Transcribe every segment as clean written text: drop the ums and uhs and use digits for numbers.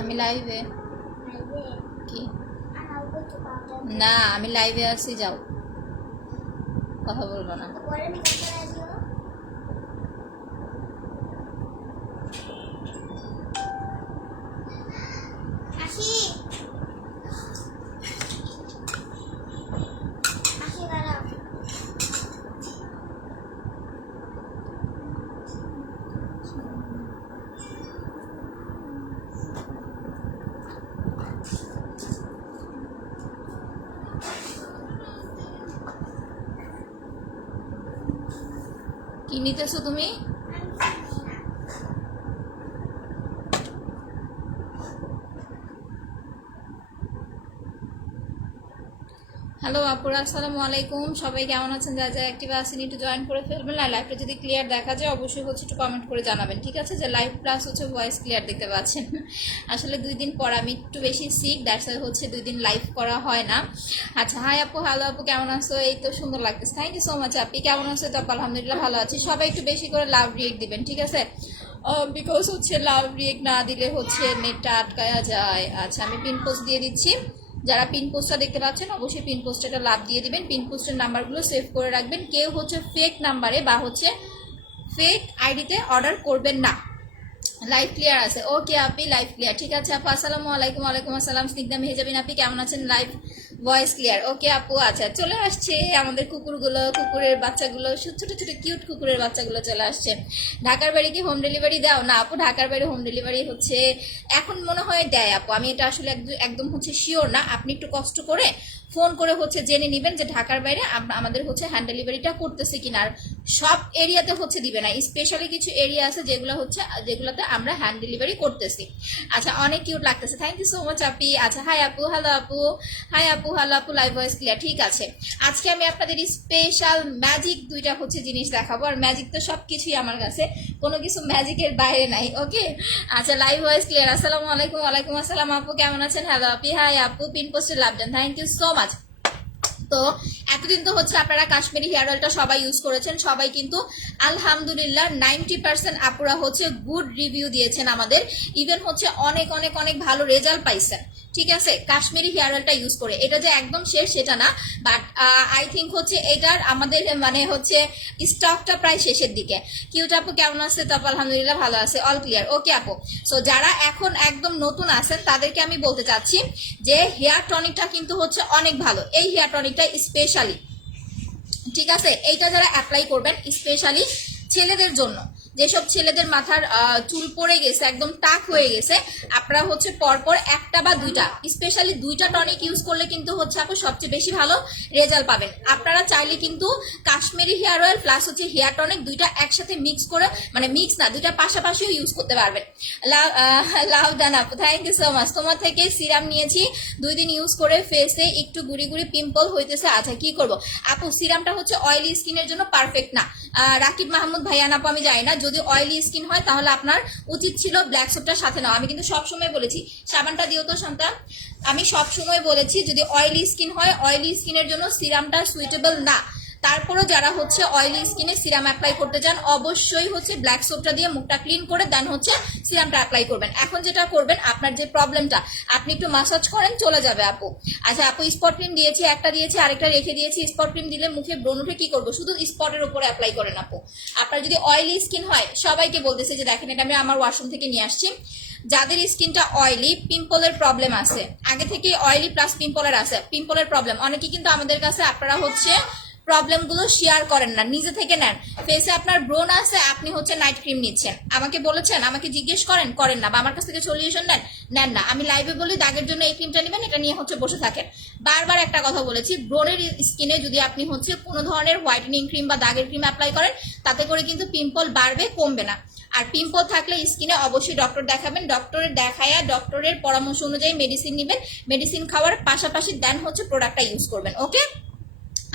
আমি লাইভে কি না, আমি লাইভে আছি, যাও, কথা বলবো না। কি নিতেছো তুমি? হ্যালো আপুরা, আসসালামু আলাইকুম। সবাই কেমন আছেন? যা যা অ্যাক্টিভ আছেন একটু জয়েন করে ফেলবেন। লাইভটা যদি ক্লিয়ার দেখা যায় অবশ্যই হচ্ছে একটু কমেন্ট করে জানাবেন, ঠিক আছে? যে লাইভ প্লাস হচ্ছে ভয়েস ক্লিয়ার দেখতে পাচ্ছেন। আসলে 2 দিন পর আমি একটু বেশি সিক, দ্যাটস ওয়াই হচ্ছে 2 দিন লাইভ করা হয় না। আচ্ছা, হাই আপু, হ্যালো আপু, কেমন আছো? এই তো সুন্দর লাগতেছে, থ্যাংক ইউ সো মাচ। আপনি কেমন আছো? তো আলহামদুলিল্লাহ ভালো আছি। সবাই একটু বেশি করে লাভ রিয়েক্ট দিবেন, ঠিক আছে? বিকজ হচ্ছে লাভ রিয়েক্ট না দিলে হচ্ছে নেটটা আটকায়া যায়। আচ্ছা, আমি পিন পোস্ট দিয়ে দিচ্ছি। যারা পিন পোস্টটা দেখতে পাচ্ছেন অবশ্যই পিন পোস্টটা লাভ দিয়ে দিবেন। পিন পোস্টের নাম্বারগুলো সেভ করে রাখবেন। কেউ হচ্ছে ফেক নাম্বারে বা হচ্ছে ফেক আইডিতে অর্ডার করবেন না। লাইভ ক্লিয়ার আছে? ওকে আপনি লাইভ ক্লিয়ার, ঠিক আছে আপু। আসসালামু আলাইকুম। ওয়ালাইকুম আসসালাম। স্নিগ্ধা মেহেজাবিন, আপনি কেমন আছেন? লাইভ ভয়েস ক্লিয়ার, ওকে আপু। আচ্ছা, চলে আসছে আমাদের কুকুরগুলো, কুকুরের বাচ্চাগুলো, ছোট ছোট কিউট কুকুরের বাচ্চাগুলো চলে আসছে। ঢাকার বাড়ি কি হোম ডেলিভারি দাও? না আপু, ঢাকার বাড়ি হোম ডেলিভারি হচ্ছে এখন মনে হয় দেয় আপু, আমি এটা আসলে একদম হচ্ছে শিওর না। আপনি একটু কষ্ট করে ফোন করে হচ্ছে জেনে নেবেন যে ঢাকার বাইরে আমাদের হচ্ছে হ্যান্ড ডেলিভারিটা করতেছে কিনা। আর সব এরিয়াতে হচ্ছে দিবে না, স্পেশালি কিছু এরিয়া আছে যেগুলোতে আমরা হ্যান্ড ডেলিভারি করতেছি। আচ্ছা, অনেক কিউট লাগতেছে, থ্যাংক ইউ সো মাচ আপি। আচ্ছা, হাই আপু, হ্যালো আপু, হাই আপু, হ্যালো আপু, লাইভ ভয়েস ক্লিয়ার, ঠিক আছে। আজকে আমি আপনাদের স্পেশাল ম্যাজিক 2টা হচ্ছে জিনিস দেখাবো। আর ম্যাজিক তো সব কিছুই আমার কাছে, কোনো কিছু ম্যাজিকের বাইরে নাই, ওকে। আচ্ছা, লাইভ ভয়েস ক্লিয়ার। আসসালামু আলাইকুম। ওয়ালাইকুম আসসালাম আপু, কেমন আছেন? হ্যালো আপি, হাই আপু, পিন পোস্টে লাভ দেন, থ্যাংক ইউ সো মাচ। তো এতদিন তো হচ্ছে আপনারা কাশ্মীরি হেয়ার অয়েলটা সবাই ইউজ করেছেন, সবাই কিন্তু আলহামদুলিল্লাহ 90% আপুরা হচ্ছে গুড রিভিউ দিয়েছেন আমাদের। ইভেন হচ্ছে অনেক অনেক অনেক ভালো রেজাল্ট পাইছেন, ঠিক আছে, কাশ্মীরি হেয়ার অয়েলটা ইউজ করে। এটা যে একদম শেষ সেটা না, বাট আই থিঙ্ক হচ্ছে এটার আমাদের মানে হচ্ছে স্টকটা প্রায় শেষের দিকে। কিউট আপু কেমন আছে? তো আলহামদুলিল্লাহ ভালো আছে, অল ক্লিয়ার, ওকে আপু। সো যারা এখন একদম নতুন আছেন তাদেরকে আমি বলতে চাচ্ছি যে হেয়ার টনিকটা কিন্তু হচ্ছে অনেক ভালো। এই হেয়ার টনিকটা স্পেশালি, ঠিক আছে, এইটা যারা অ্যাপ্লাই করবেন স্পেশালি ছেলেদের জন্য, যেসব ছেলেদের মাথার চুল পড়ে গেছে, একদম টাক হয়ে গেছে, আপনারা হচ্ছে পরপর একটা বা দুইটা, স্পেশালি 2টা টনিক ইউজ করলে কিন্তু হচ্ছে আপনি সবচেয়ে বেশি ভালো রেজাল্ট পাবেন। আপনারা চাইলে কিন্তু কাশ্মীরি হেয়ার অয়েল প্লাস হচ্ছে হেয়ার টনিক 2টা একসাথে মিক্স করে, মানে মিক্স না, 2টা পাশাপাশিও ইউজ করতে পারবেন। লাভ দান আপু, থ্যাংক ইউ সো মাচ। তোমার থেকে সিরাম নিয়েছি, 2 দিন ইউজ করে ফেসে একটু গুড়ি গুড়ি পিম্পল হইতেছে। আচ্ছা, কি করব আপু? সিরামটা হচ্ছে অয়েলি স্কিনের জন্য পারফেক্ট না। রাকিব মাহমুদ ভাইয়ান আপু, আমি জানি না, যদি অয়েলি স্কিন হয় তাহলে আপনার উচিত ছিল ব্ল্যাক সোপটার সাথে নাও। আমি কিন্তু সবসময় বলেছি সাবানটা দিও তো সন্তান, আমি সবসময় বলেছি যদি অয়েলি স্কিন হয়, অয়েলি স্কিনের জন্য সিরামটা সুইটেবল না। তারপরে যারা হচ্ছে অয়েলি স্কিনে সিরাম অ্যাপ্লাই করতে চান অবশ্যই হচ্ছে ব্ল্যাক সোপটা দিয়ে মুখটা ক্লিন করে দেন হচ্ছে সিরামটা অ্যাপ্লাই করবেন। এখন যেটা করবেন, আপনার যে প্রবলেমটা, আপনি একটু মাসাজ করেন, চলে যাবে আপু। আচ্ছা আপু, স্পট ক্রিম দিয়েছি, একটা দিয়েছি, আরেকটা রেখে দিয়েছি। স্পট ক্রিম দিলে মুখে ব্রণ উঠে, কি করবো? শুধু স্পটের উপরে অ্যাপ্লাই করেন আপু। আপনার যদি অয়েলি স্কিন হয়, সবাইকে বলতেছে যে দেখেন, এটা আমি আমার ওয়াশরুম থেকে নিয়ে আসছি, যাদের স্কিনটা অয়েলি, পিম্পলের প্রবলেম আছে, আগে থেকে অয়েলি প্লাস পিম্পলের আছে, পিম্পলের প্রবলেম, অনেকে কিন্তু আমাদের কাছে আপনারা হচ্ছে প্রবলেমগুলো শেয়ার করেন না, নিজে থেকে নেন। ফেসে আপনার ব্রোন আছে, আপনি হচ্ছে নাইট ক্রিম নিচ্ছেন, আমাকে বলেছেন, আমাকে জিজ্ঞেস করেন না, বা আমার কাছ থেকে সলিউশন নেন না। আমি লাইভে বলি দাগের জন্য এই ক্রিমটা নেবেন, এটা নিয়ে হচ্ছে বসে থাকেন। বারবার একটা কথা বলেছি, ব্রোনের স্কিনে যদি আপনি হচ্ছে কোনো ধরনের হোয়াইটেনিং ক্রিম বা দাগের ক্রিম অ্যাপ্লাই করেন, তাতে করে কিন্তু পিম্পল বাড়বে, কমবে না। আর পিম্পল থাকলে স্কিনে অবশ্যই ডক্টর দেখাবেন, ডক্টরের দেখায়া ডক্টরের পরামর্শ অনুযায়ী মেডিসিন নেবেন, মেডিসিন খাওয়ার পাশাপাশি দেন হচ্ছে প্রোডাক্টটা ইউজ করবেন, ওকে।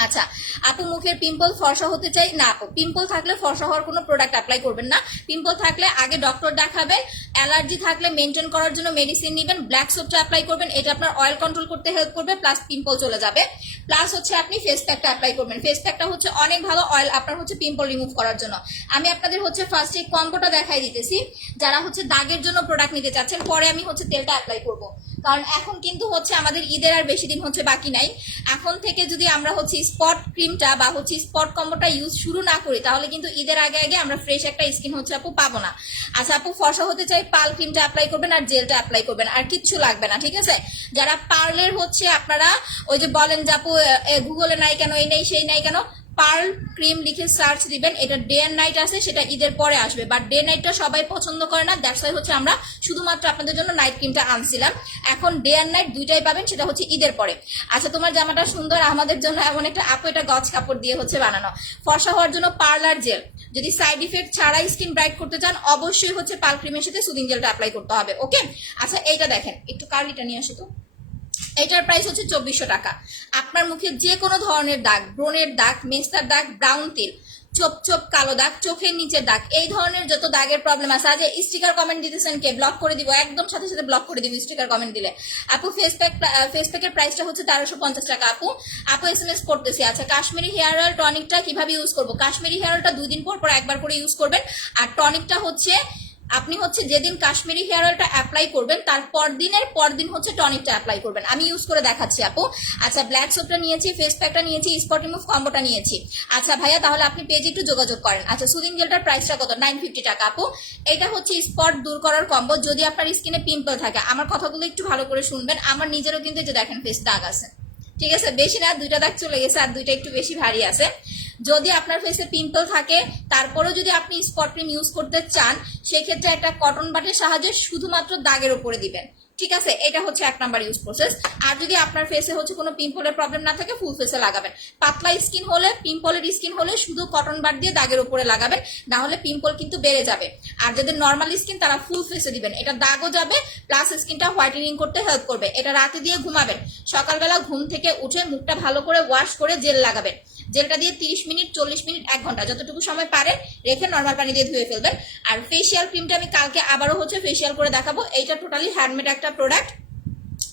আচ্ছা আপু, মুখের পিম্পল ফর্সা হতে চাই না আপু, পিম্পল থাকলে ফর্সা হওয়ার কোনো প্রোডাক্ট অ্যাপ্লাই করবেন না। পিম্পল থাকলে আগে ডক্টর দেখাবেন, অ্যালার্জি থাকলে মেনটেন করার জন্য মেডিসিন নেবেন, ব্ল্যাক সোপটা অ্যাপ্লাই করবেন, এটা আপনার অয়েল কন্ট্রোল করতে হেল্প করবে, প্লাস পিম্পল চলে যাবে। প্লাস হচ্ছে আপনি ফেস প্যাকটা অ্যাপ্লাই করবেন। ফেস প্যাকটা হচ্ছে অনেক ভালো অয়েল আপনার হচ্ছে পিম্পল রিমুভ করার জন্য। আমি আপনাদের হচ্ছে ফার্স্টে কম্বোটা দেখাই দিতেছি, যারা হচ্ছে দাগের জন্য প্রোডাক্ট নিতে চাচ্ছেন, পরে আমি হচ্ছে তেলটা অ্যাপ্লাই করব। কারণ এখন কিন্তু হচ্ছে আমাদের ঈদের আর বেশি দিন হচ্ছে বাকি নাই। এখন থেকে যদি আমরা হচ্ছে স্পট ক্রিমটা বা হচ্ছে স্পট কম্বোটা ইউজ শুরু না করি, তাহলে কিন্তু ঈদের আগে আগে আমরা ফ্রেশ একটা স্কিন হচ্ছে আপু পাবো না। আচ্ছা আপু, ফর্সা হতে চাই পার্ল ক্রিমটা অ্যাপ্লাই করবেন আর জেলটা অ্যাপ্লাই করবেন, আর কিচ্ছু লাগবে না, ঠিক আছে? যারা পার্লের হচ্ছে আপনারা ওই যে বলেন যে আপু গুগলে নাই কেন, এই নেই সেই নাই কেন, পার্ল ক্রিম লিখে সার্চ দিবেন। এটা ডে এন্ড নাইট আছে, সেটা ঈদের পরে আসবে, বাট ডে নাইটটা সবাই পছন্দ করে না, দ্যাটস ওয়াই হচ্ছে আমরা শুধুমাত্র আপনাদের জন্য নাইট ক্রিমটা আনছিলাম। এখন ডে এন্ড নাইট দুইটাই পাবেন, সেটা হচ্ছে ঈদের পরে। আচ্ছা তোমার জামাটা সুন্দর, আমাদের জন্য এমন একটা আপু, এটা গজ কাপড় দিয়ে হচ্ছে বানানো। ফর্সা হওয়ার জন্য পার্লার জেল, যদি সাইড ইফেক্ট ছাড়াই স্কিন ব্রাইট করতে চান, অবশ্যই হচ্ছে পার্ল ক্রিমের সাথে সুদিং জেলটা অ্যাপ্লাই করতে হবে, ওকে? আচ্ছা এইটা দেখেন, একটু কার্লিটা নিয়ে আসো তো। এটার প্রাইস হচ্ছে 2400 টাকা। আপনার মুখে যে কোনো ধরনের দাগ, ব্রণের দাগ, মেস্তার দাগ, ব্রাউন তিল, চোপ চোপ কালো দাগ, চোখের নিচের দাগ, এই ধরনের যত দাগের প্রবলেম আছে, আজ স্টিকার কমেন্ট দিতেছেন কে, ব্লক করে দিব, একদম সাথে সাথে ব্লক করে দিব স্টিকার কমেন্ট দিলে। আপু ফেস প্যাকের প্রাইসটা হচ্ছে 1350 টাকা। আপু এসএমএস করতেছি। আচ্ছা কাশ্মীরি হেয়ার অয়েল টনিকটা কিভাবে ইউজ করবো? কাশ্মীরি হেয়ার অয়েলটা 2 দিন পর পর একবার করে ইউজ করবেন, আর টনিকটা হচ্ছে আপনি হচ্ছে যেদিন কাশ্মীরি হেয়ার অয়েলটা অ্যাপ্লাই করবেন তার পরদিন হচ্ছে টনিকটা অ্যাপ্লাই করবেন। আমি ইউজ করে দেখাচ্ছি আপু। আচ্ছা ব্ল্যাক সোপটা নিয়েছি, ফেস প্যাকটা নিয়েছি, স্পট রিমুভ কম্বোটা নিয়েছি। আচ্ছা ভাইয়া তাহলে আপনি পেজে একটু যোগাযোগ করেন। আচ্ছা সুদিং জেলটার প্রাইসটা কত? 950 টাকা আপু। এটা হচ্ছে স্পট দূর করার কম্বো। যদি আপনার স্কিনে পিম্পল থাকে, আমার কথাগুলো একটু ভালো করে শুনবেন, আমার নিজেরও কিন্তু যে দেখেন ফেস দাগ আছে, ঠিক আছে? বেশি না, 2টা দাগ চলে গেছে, আর 2টা একটু বেশি ভারী আছে। যদি আপনার ফেসে পিম্পল থাকে, তারপরেও যদি আপনি স্পট ক্রিম ইউজ করতে চান, সেক্ষেত্রে একটা কটন বাটের সাহায্যে শুধুমাত্র দাগের উপরে দিবেন, ঠিক আছে? এটা হচ্ছে 1 নাম্বার ইউজ প্রসেস। আর যদি আপনার ফেসে হচ্ছে কোনো পিম্পলের প্রবলেম না থাকে, ফুল ফেসে লাগাবেন। পাতলা স্কিন হলে, পিম্পলের স্কিন হলে শুধু কটন বাট দিয়ে দাগের উপরে লাগাবেন, না হলে পিম্পল কিন্তু বেড়ে যাবে। আর যাদের নর্মাল স্কিন তারা ফুল ফেসে দিবেন, এটা দাগও যাবে প্লাস স্কিনটা হোয়াইটেনিং করতে হেল্প করবে। এটা রাতে দিয়ে ঘুমাবেন, সকালবেলা ঘুম থেকে উঠে মুখটা ভালো করে ওয়াশ করে জেল লাগাবেন। জেলটা দিয়ে 30 মিনিট, 40 মিনিট, 1 ঘন্টা যতটুকু সময় পারেন রেখে নর্মাল পানি দিয়ে ধুয়ে ফেলবেন। আর ফেসিয়াল ক্রিমটা আমি কালকে আবারও হচ্ছে ফেসিয়াল করে দেখাবো। এইটা টোটালি হ্যান্ডমেড একটা প্রোডাক্ট,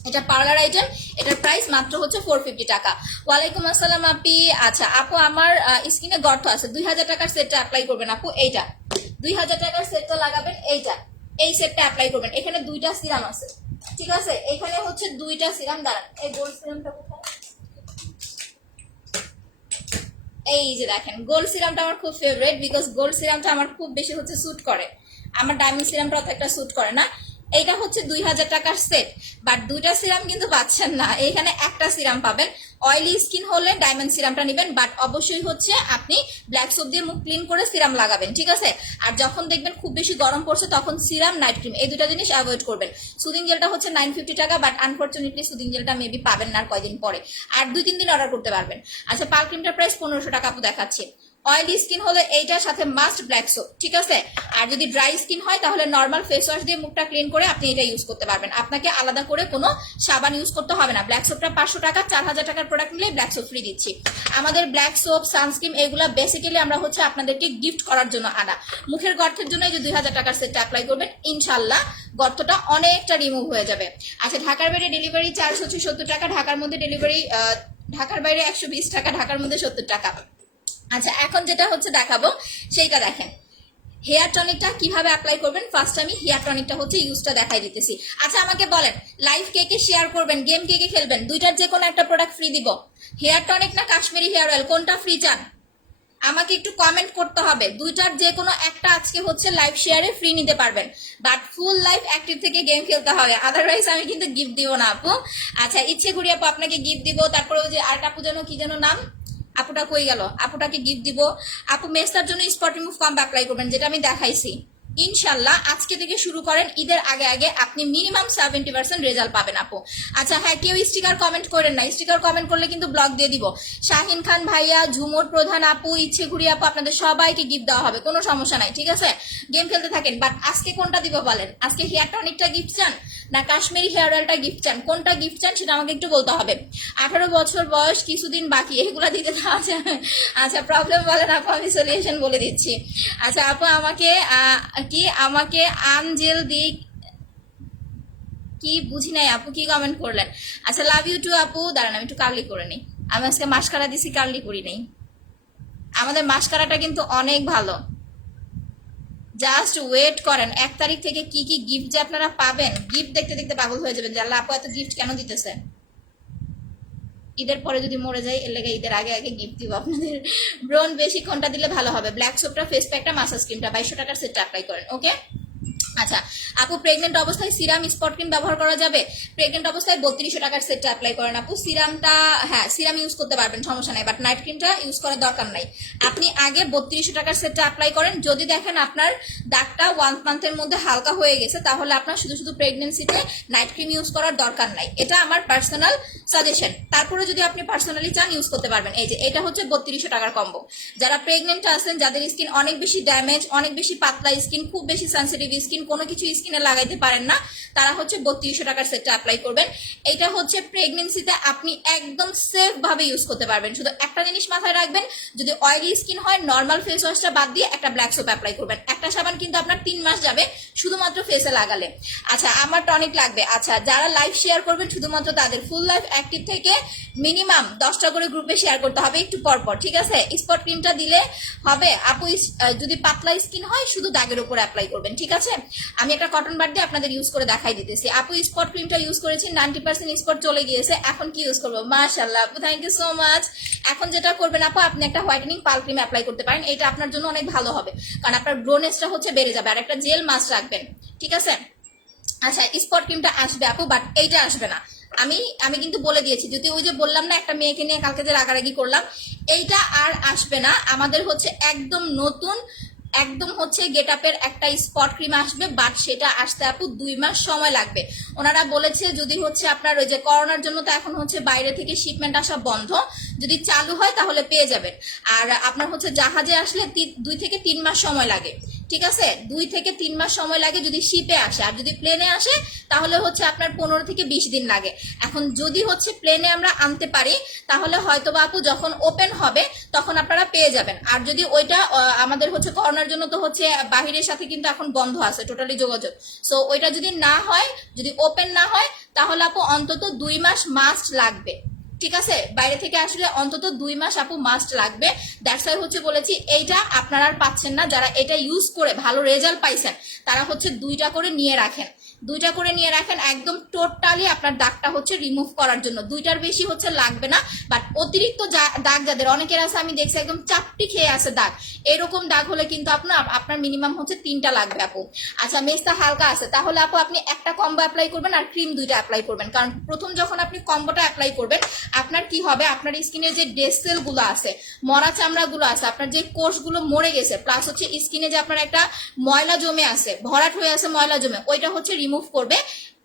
এটা পার্লার আইটেম। এটার প্রাইস মাত্র হচ্ছে 450 টাকা। ওয়ালাইকুম আসসালাম আপি। আচ্ছা আপু আমার স্কিনে গর্ত আছে, 2000 টাকার সেটটা অ্যাপ্লাই করবেন আপু। এইটা 2000 টাকার সেটটা লাগাবেন, এই সেটটা অ্যাপ্লাই করবেন। এখানে 2টা সিরাম আছে, ঠিক আছে? এখানে হচ্ছে 2টা সিরাম, দাঁড়ান এই গোল্ড সিরামটা কোথায়, এই যে দেখেন গোল্ড সিরামটা আমার খুব ফেভারিট, বিকজ গোল্ড সিরামটা আমার খুব বেশি হচ্ছে স্যুট করে, আমার ডায়মন্ড সিরামটা অত একটা স্যুট করে না। এইটা হচ্ছে 2000 টাকার সেট, বাট 2টা সিরাম কিন্তু পাচ্ছেন না, এখানে একটা সিরাম পাবেন। অয়েলি স্কিন হলে ডায়মন্ড সিরামটা নেবেন, বাট অবশ্যই হচ্ছে আপনি ব্ল্যাক সোপ দিয়ে মুখ ক্লিন করে সিরাম লাগাবেন, ঠিক আছে? আর যখন দেখবেন খুব বেশি গরম পড়ছে, তখন সিরাম, নাইট ক্রিম, এই 2টা জিনিস অ্যাভয়েড করবেন। সুদিং জেলটা হচ্ছে 950 টাকা, বাট আনফর্চুনেটলি সুদিং জেলটা মেবি পাবেন না আর কয়দিন পরে, আর 2-3 দিন অর্ডার করতে পারবেন। আচ্ছা পার্ল ক্রিমটার প্রাইস 1500 টাকা আপু দেখাচ্ছি। অয়েলি স্কিন হলে এইটার সাথে মাস্ট ব্ল্যাক সোপ, ঠিক আছে? আর যদি ড্রাই স্কিন হয় তাহলে নর্মাল ফেস ওয়াশ দিয়ে মুখটা ক্লিন করে আপনি এটা ইউজ করতে পারবেন, আপনাকে আলাদা করে কোনো সাবান ইউজ করতে হবে না। ব্ল্যাক সোপটা 500 টাকা, 4000 টাকার প্রোডাক্ট নিলে ব্ল্যাক সোপ ফ্রি দিচ্ছি। আমাদের ব্ল্যাক সোপ, সানস্ক্রিন এগুলা বেসিক্যালি আমরা হচ্ছে আপনাদেরকে গিফট করার জন্য আনা। মুখের গর্তের জন্য যে 2000 টাকার সেটটা অ্যাপ্লাই করবেন, ইনশাল্লাহ গর্তটা অনেকটা রিমুভ হয়ে যাবে। আচ্ছা ঢাকার বাইরে ডেলিভারি চার্জ হচ্ছে 70 টাকা, ঢাকার মধ্যে ডেলিভারি, ঢাকার বাইরে 120 টাকা, ঢাকার মধ্যে 70 টাকা। আচ্ছা এখন যেটা হচ্ছে দেখাবো সেইটা দেখেন, হেয়ার টনিকটা কিভাবে অ্যাপ্লাই করবেন। ফার্স্ট আমি হেয়ার টনিকটা হচ্ছে ইউজটা দেখাই দিতেছি। আচ্ছা আমাকে বলেন, লাইভ কে কে শেয়ার করবেন, গেম কে কে খেলবেন, 2টার যে কোনো একটা প্রোডাক্ট ফ্রি দিব। হেয়ার টনিক না কাশ্মীরি হেয়ার অয়েল, কোনটা ফ্রি চান? আমাকে একটু কমেন্ট করতে হবে। 2টার যে কোনো একটা আজকে হচ্ছে লাইভ শেয়ারে ফ্রি নিতে পারবেন, বাট ফুল লাইভ অ্যাক্টিভ থেকে গেম খেলতে হবে, আদারওয়াইজ আমি কিন্তু গিফট দিব না আপু। আচ্ছা ইচ্ছে করি আপু আপনাকে গিফট দিব। তারপরে ওই যে আর আপু যেন কি যেন নাম, আপুটা কই গেল, আপুটাকে গিফট দিব। আপু মেস্তার জন্য স্পট রিমুভ কম্বো অ্যাপ্লাই করবেন, যেটা আমি দেখাইছি। ইনশাল্লাহ আজকে থেকে শুরু করেন, ঈদের আগে আগে আপনি মিনিমাম 70% রেজাল্ট পাবেন আপু। আচ্ছা হ্যাঁ, কেউ স্টিকার কমেন্ট করেন না, স্টিকার কমেন্ট করলে কিন্তু ব্লক দিয়ে দিব। শাহিন খান ভাইয়া, ঝুমুর প্রধান আপু, ইচ্ছে ঘুরি আপু, আপনাদের সবাইকে গিফট দেওয়া হবে, কোনো সমস্যা নাই, ঠিক আছে? গেম খেলতে থাকেন, বাট আজকে কোনটা দিব বলেন? আজকে হেয়ার টনিকটা গিফট চান না কাশ্মীরি হেয়ার অয়েলটা গিফট চান? কোনটা গিফট চান সেটা আমাকে একটু বলতে হবে। 18 বছর বয়স, কিছুদিন বাকি, এগুলা দিতে আছে। আচ্ছা প্রবলেম বলেন আপু, আমি সলিউশন বলে দিচ্ছি। আচ্ছা আপু আমাকে আনজেল দিয়ে কি বুঝি নাই আপু, কি কমেন্ট করলেন? আচ্ছা লাভ ইউ টু আপু, দাঁড়ান আমি একটু কার্লি করে নিই। আমি আজকে মাস্কারা দিছি, কার্লি করি নাই। আমাদের মাস্কারাটা কিন্তু অনেক ভালো। জাস্ট ওয়েট করেন, 1 তারিখ থেকে কি কি গিফট যে আপনারা পাবেন, গিফট দেখতে দেখতে পাগল হয়ে যাবেন যে আল্লাহ আপু এত গিফট কেন দিতেছে। ঈদের পরে যদি মরে যায় এর লেগে ঈদের আগে আগে গিফট দিব আপনাদের। ব্রোন বেশি কোনটা দিলে ভালো হবে? ব্ল্যাক সোপটা, ফেস প্যাকটা, মাসাজ ক্রিমটা 2200 টাকার সেটটা অ্যাপ্লাই করেন। ওকে আচ্ছা আপু, প্রেগনেন্ট অবস্থায় সিরাম স্পট ক্রিম ব্যবহার করা যাবে? প্রেগনেন্ট অবস্থায় 3200 টাকার সেটটা অ্যাপ্লাই করেন আপু। সিরামটা হ্যাঁ সিরাম ইউজ করতে পারবেন, সমস্যা নাই, বাট নাইট ক্রিমটা ইউজ করার দরকার নাই। আপনি আগে 3200 টাকার সেটটা অ্যাপ্লাই করেন। যদি দেখেন আপনার দাগটা 1 মান্থের মধ্যে হালকা হয়ে গেছে, তাহলে আপনার শুধু শুধু প্রেগনেন্সিতে নাইট ক্রিম ইউজ করার দরকার নাই। এটা আমার পার্সোনাল সাজেশন। তারপরে যদি আপনি পার্সোনালি চান ইউজ করতে পারবেন। এই যে এটা হচ্ছে 3200 টাকার কম্বো। যারা প্রেগনেন্ট আছেন, যাদের স্কিন অনেক বেশি ড্যামেজ, অনেক বেশি পাতলা স্কিন, খুব বেশি সেনসিটিভ স্কিন, কোনো কিছু স্কিনে লাগাইতে পারেন না, তারা হচ্ছে 3200 টাকার সেটটা অ্যাপ্লাই করবেন। এটা হচ্ছে প্রেগনেন্সিতে আপনি একদম সেফ ভাবে ইউজ করতে পারবেন। শুধু একটা জিনিস মাথায় রাখবেন, যদি অয়েলি স্কিন হয় নর্মাল ফেস ওয়াশটা বাদ দিয়ে একটা ব্ল্যাক সোপ অ্যাপ্লাই করবেন। একটা সাবান কিন্তু আপনার 3 মাস যাবে শুধুমাত্র ফেসে লাগালে। আচ্ছা আমার টনিক লাগবে। আচ্ছা যারা লাইভ শেয়ার করবেন শুধুমাত্র তাদের ফুল লাইফ অ্যাক্টিভ থেকে মিনিমাম 10টা করে গ্রুপে শেয়ার করতে হবে একটু পরপর, ঠিক আছে? স্পট ক্রিমটা দিলে হবে আপু, যদি পাতলা স্কিন হয় শুধু দাগের উপর অ্যাপ্লাই করবেন, ঠিক আছে? আমি একটা কটন বার দিয়ে আপনাদের ইউজ করে দেখাই দিতেছি। আপু স্পট ক্রিমটা ইউজ করেছি, 90% স্পট চলে গিয়েছে, এখন কি ইউজ করবো? মাশাআল্লাহ আপু, থ্যাংক ইউ সো মাচ। এখন যেটা করবেন আপু, আপনি একটা হোয়াইটেনিং পাল ক্রিম অ্যাপ্লাই করতে পারেন। এটা আপনার জন্য অনেক ভালো হবে, কারণ আপনার গ্রোনেসটা হচ্ছে বেড়ে যাবে। আর একটা জেল মাস্ক রাখবেন, ঠিক আছে? আচ্ছা স্পট ক্রিমটা আসবে আপু, বাট এইটা আসবে না। আমি কিন্তু বলে দিয়েছি, যদি ওই যে বললাম না একটা মেয়েকে নিয়ে কালকে যে রাগারাগি করলাম, এইটা আর আসবে না। আমাদের হচ্ছে একদম নতুন, একদম হচ্ছে গেট আপের একটা স্পট ক্রিম আসবে, বাট সেটা আসতে আপু 2 মাস সময় লাগবে। ওনারা বলেছে যদি হচ্ছে আপনার ওই যে করোনার জন্য তো এখন হচ্ছে বাইরে থেকে শিপমেন্ট আসা বন্ধ, যদি চালু হয় তাহলে পেয়ে যাবেন। আর আপনার হচ্ছে জাহাজে আসলে 2 থেকে 3 মাস সময় লাগে, ঠিক আছে? 2 থেকে 3 মাস সময় লাগে যদি শিপে আসে। আর যদি প্লেনে আসে তাহলে হচ্ছে আপনার 15 থেকে 20 দিন লাগে। এখন যদি হচ্ছে প্লেনে আমরা আনতে পারি তাহলে হয়তো বা আপু যখন ওপেন হবে তখন আপনারা পেয়ে যাবেন। আর যদি ওইটা আমাদের হচ্ছে করোনার জন্য তো হচ্ছে বাহিরের সাথে কিন্তু এখন বন্ধ আছে টোটালি যোগাযোগ, সো ওইটা যদি না হয়, যদি ওপেন না হয়, তাহলে আপু অন্তত 2 মাস মাস্ট লাগবে, ঠিক আছে? বাইরে থেকে আসলে অন্তত 2 মাস আপু মাস্ট লাগবে। দ্যাটস ওয়াই হচ্ছে বলেছি এইটা আপনারা আর পাচ্ছেন না। যারা এটা ইউজ করে ভালো রেজাল্ট পাইছেন তারা হচ্ছে 2টা করে নিয়ে রাখেন, 2টা করে নিয়ে রাখেন, একদম টোটালি আপনার দাগটা হচ্ছে রিমুভ করার জন্য। 2টার বেশি হচ্ছে লাগবে না, বাট অতিরিক্ত দাগ যাদের অনেকের আছে আমি দেখছি একদম চাপটি খেয়ে আছে দাগ, এরকম দাগ হলে কিন্তু আপনার মিনিমাম হচ্ছে 3টা লাগবে আপু। আচ্ছা মেজটা হালকা আছে, তাহলে আপু আপনি একটা কম্বো অ্যাপ্লাই করবেন আর ক্রিম 2টা অ্যাপ্লাই করবেন। কারণ প্রথম যখন আপনি কম্বোটা অ্যাপ্লাই করবেন আপনার কি হবে, আপনার স্কিনের যে ডেড সেল গুলো আছে, মরা চামড়া গুলো আছে, আপনার যে কোষগুলো মরে গেছে, প্লাস হচ্ছে স্কিনে যে আপনার একটা ময়লা জমে আছে, ভরাট হয়ে আছে ময়লা জমে, ওইটা হচ্ছে রিমুভ করবে।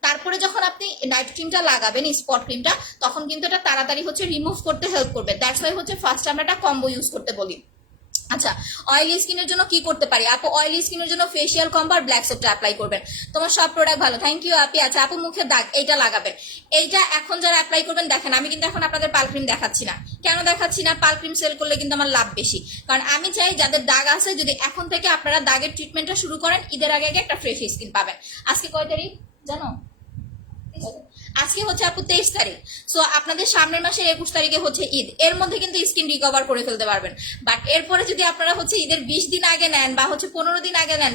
তারপরে যখন আপনি নাইট ক্রিমটা লাগাবেন স্পট ক্রিমটা, তখন কিন্তু এটা তাড়াতাড়ি হচ্ছে রিমুভ করতে হেল্প করবে। দ্যাটস ওয়াই হচ্ছে ফার্স্ট আমরা একটা কম্বো ইউজ করতে বলি। আচ্ছা অয়েলি স্কিনের জন্য কি করতে পারি আপু? অয়েলি স্কিনের জন্য ফেসিয়াল কম্বো আর ব্ল্যাক সোপটা অ্যাপ্লাই করবেন। তোমার সব প্রোডাক্ট ভালো, থ্যাংক ইউ আপি। আচ্ছা আপু মুখের দাগ এইটা লাগাবেন, এইটা এখন যারা অ্যাপ্লাই করবেন, দেখেন আমি কিন্তু এখন আপনাদের পাল ক্রিম দেখাচ্ছি না। কেন দেখাচ্ছি না? পাল ক্রিম সেল করলে কিন্তু আমার লাভ বেশি, কারণ আমি চাই যাদের দাগ আছে যদি এখন থেকে আপনারা দাগের ট্রিটমেন্টটা শুরু করেন, ঈদের আগে আগে একটা ফ্রেশ স্কিন পাবেন। আজকে কয় তারিখ জানো? আজকে হচ্ছে আপু 23 তারিখ, সো আপনাদের সামনের মাসের 21 তারিখে হচ্ছে ঈদ, এর মধ্যে কিন্তু স্কিন রিকভার করে ফেলতে পারবেন। বাট এরপরে যদি আপনারা হচ্ছে ঈদের 20 দিন আগে নেন বা হচ্ছে 15 দিন আগে নেন,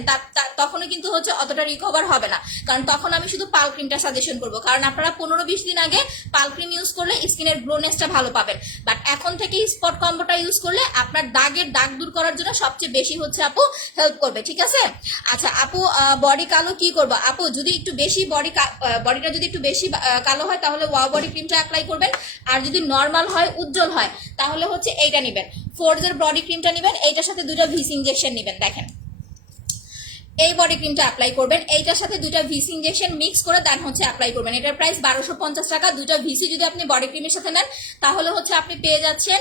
তখনও কিন্তু হচ্ছে অতটা রিকভার হবে না, কারণ তখন আমি শুধু পাল ক্রিমটা সাজেশন করবো। কারণ আপনারা 15-20 দিন আগে পাল ক্রিম ইউজ করলে স্কিনের গ্লোনেসটা ভালো পাবেন, বাট এখন থেকে স্পট কম্বোটা ইউজ করলে আপনার দাগের দাগ দূর করার জন্য সবচেয়ে বেশি হচ্ছে আপু হেল্প করবে, ঠিক আছে? আচ্ছা আপু বডি কালো কি করবো আপু? যদি একটু বেশি বডিটা যদি একটু বেশি কালো হয় তাহলে ওয়াও বডি ক্রিমটা অ্যাপ্লাই করবেন। আর যদি নর্মাল হয়, উজ্জ্বল হয়, তাহলে হচ্ছে এইটা নেবেন, ফোর্জের বডি ক্রিমটা নেবেন, এইটার সাথে 2টা ভিসি ইনজেকশন নেবেন। দেখেন এই বডি ক্রিমটা অ্যাপ্লাই করবেন, এইটার সাথে 2টা ভিসি ইনজেকশন মিক্স করে দেন হচ্ছে অ্যাপ্লাই করবেন। এটার প্রাইস 1250 টাকা। 2টা ভিসি যদি আপনি বডি ক্রিমের সাথে নেন তাহলে হচ্ছে আপনি পেয়ে যাচ্ছেন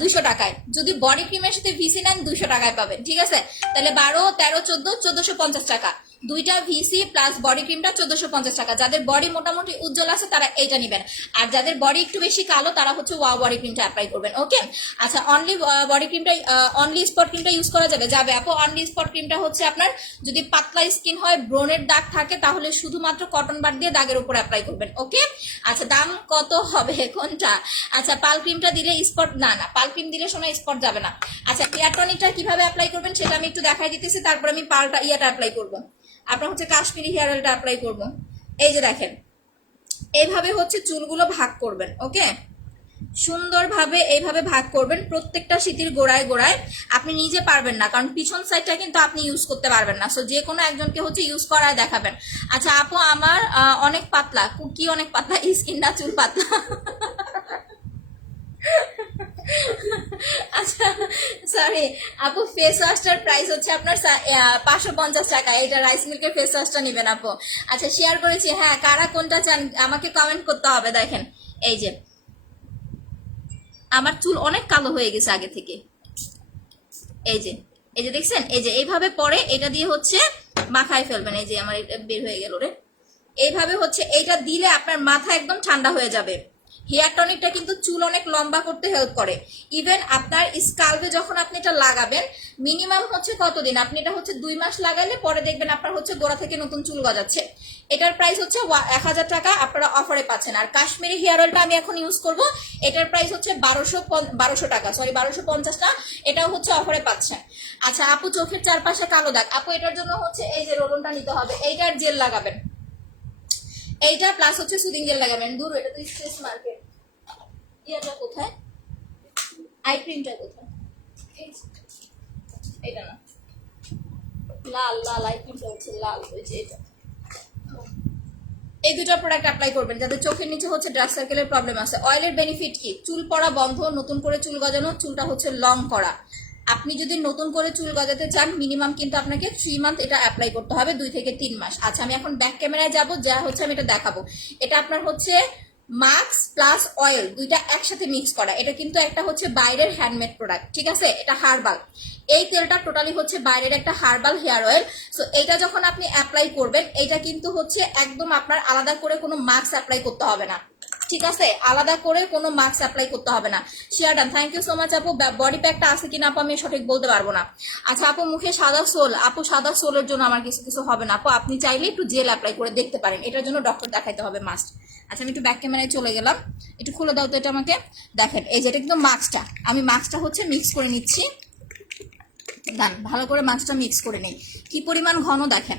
200 টাকায়। যদি বডি ক্রিমের সাথে ভিসি নেন 200 টাকায় পাবেন, ঠিক আছে? তাহলে 12, 13, 14, 1450 টাকা। দুইটা ভিসি প্লাস বডি ক্রিমটা 1450 টাকা। যাদের বডি মোটামুটি উজ্জ্বল আছে তারা এইটা নেবেন, আর যাদের বডি একটু বেশি কালো তারা হচ্ছে ওয়াও বডি ক্রিমটা অ্যাপ্লাই করবেন। ওকে, আচ্ছা অনলি বডি ক্রিমটা, অনলি স্পট ক্রিমটা ইউজ করা যাবে? যাবে আপু। অনলি স্পট ক্রিমটা হচ্ছে আপনার যদি পাতলা স্কিন হয়, ব্রনের দাগ থাকে, তাহলে শুধুমাত্র কটন বাড দিয়ে দাগের উপর অ্যাপ্লাই করবেন। ওকে, আচ্ছা দাম কত হবে কোনটা? আচ্ছা পাল ক্রিমটা দিলে স্পট, না না পাল ক্রিম দিলে শোনা স্পট যাবে না। আচ্ছা হেয়ার টনিকটা কিভাবে অ্যাপ্লাই করবেন সেটা আমি একটু দেখাই দিতেছি, তারপর আমি পালটা ইয়াটা অ্যাপ্লাই করবো, আপনার হচ্ছে কাশ্মীরি হেয়ার অয়েলটা অ্যাপ্লাই করবো। এই যে দেখেন এইভাবে হচ্ছে চুলগুলো ভাগ করবেন। ওকে, সুন্দরভাবে এইভাবে ভাগ করবেন প্রত্যেকটা সিটির গোড়ায় গোড়ায়। আপনি নিজে পারবেন না, কারণ পিছন সাইডটা কিন্তু আপনি ইউজ করতে পারবেন না, সো যে কোনো একজনকে হচ্ছে ইউজ করায় দেখাবেন। আচ্ছা আপু আমার অনেক পাতলা, কি অনেক পাতলা? স্কিন না চুল পাতলা। আচ্ছা সরি আপু, ফেস ওয়াশটার প্রাইস হচ্ছে আপনার 550 টাকা। এটা রাইস মিল্কের ফেস ওয়াশটা নেবেন আপু। আচ্ছা শেয়ার করেছি, হ্যাঁ কারা কোনটা চান আমাকে কমেন্ট করতে হবে। দেখেন এই যে আমার চুল অনেক কালো হয়ে গেছে আগে থেকে, এই যে এই যে দেখছেন, এই যে এইভাবে পরে এটা দিয়ে হচ্ছে মাথায় ফেলবেন। এই যে আমার এটা বের হয়ে গেল রে, এইভাবে হচ্ছে এইটা দিলে আপনার মাথা একদম ঠান্ডা হয়ে যাবে। হেয়ার টনিকটা কিন্তু চুল অনেক লম্বা করতে হেল্প করে। ইভেন আপনার স্কাল্পে যখন আপনি এটা লাগাবেন, মিনিমাম হচ্ছে কতদিন, আপনি এটা হচ্ছে 2 মাস লাগালে পরে দেখবেন আপনার হচ্ছে গোড়া থেকে নতুন চুল গজাচ্ছে। এটার প্রাইস হচ্ছে 1000 টাকা, আপনারা অফারে পাচ্ছেন। আর কাশ্মীরি হেয়ার অয়েলটা আমি এখন ইউজ করব, এটার প্রাইস হচ্ছে 1200 টাকা, সরি 1250 টাকা, এটাও হচ্ছে অফারে পাচ্ছেন। আচ্ছা আপু চোখের চারপাশে কালো দাগ, আপু এটার জন্য হচ্ছে এই যে রোলনটা নিতে হবে, এইটার জেল লাগাবেন, এইটা প্লাস হচ্ছে সুদিং জেল লাগাবেন। দূর, এটা তো স্ট্রেস মার্কেট। ইয়াটা কোথায়, আই ক্রিমটা কোথায়? এটা না, লাল লাল আই ক্রিমটা হচ্ছে লাল, ওই যে এটা। এই দুটো প্রোডাক্ট অ্যাপ্লাই করবেন যাদের চোখের নিচে হচ্ছে ডার্ক সার্কেলের প্রবলেম আছে। অয়েলের বেনিফিট কি? চুল পড়া বন্ধ, নতুন করে চুল গজানো, চুলটা হচ্ছে লং করা। আপনি যদি নতুন করে চুল গজাতে চান মিনিমাম কিন্তু আপনাকে 3 মান্থ এটা অ্যাপ্লাই করতে হবে, 2 থেকে 3 মাস। আচ্ছা আমি এখন ব্যাক ক্যামেরায় যাব, যা হচ্ছে আমি এটা দেখাবো। এটা আপনার হচ্ছে মাস্ক প্লাস অয়েল দুইটা একসাথে মিক্স করা। এটা কিন্তু একটা হচ্ছে বাইরের হ্যান্ডমেড প্রোডাক্ট, ঠিক আছে? এটা হার্বাল, এই তেলটা টোটালি হচ্ছে বাইরের একটা হার্বাল হেয়ার অয়েল। সো এইটা যখন আপনি অ্যাপ্লাই করবেন, এটা কিন্তু হচ্ছে একদম আপনার আলাদা করে কোনো মাস্ক অ্যাপ্লাই করতে হবে না, ঠিক আছে? আলাদা করে কোনো মাস্ক অ্যাপ্লাই করতে হবে না। Share done, thank you so much আপু। বডি প্যাকটা আছে কিনা আপু আমি সঠিক বলতে পারবো না। আচ্ছা আপু মুখে সাদা সোল, আপু সাদা সোলের জন্য আমার কিছু কিছু হবে না আপু, আপনি চাইলে একটু জেল অ্যাপ্লাই করে দেখতে পারেন, এটার জন্য ডক্টর দেখাইতে হবে মাস্ট। আচ্ছা আমি একটু ব্যাক ক্যামেরায় চলে গেলাম, একটু খুলে দাও তো এটা আমাকে। দেখেন এই যে এটা কিন্তু মাস্কটা, আমি মাস্কটা হচ্ছে মিক্স করে নিচ্ছি। দেন ভালো করে মাস্কটা মিক্স করে নেই, কি পরিমাণ ঘন দেখেন।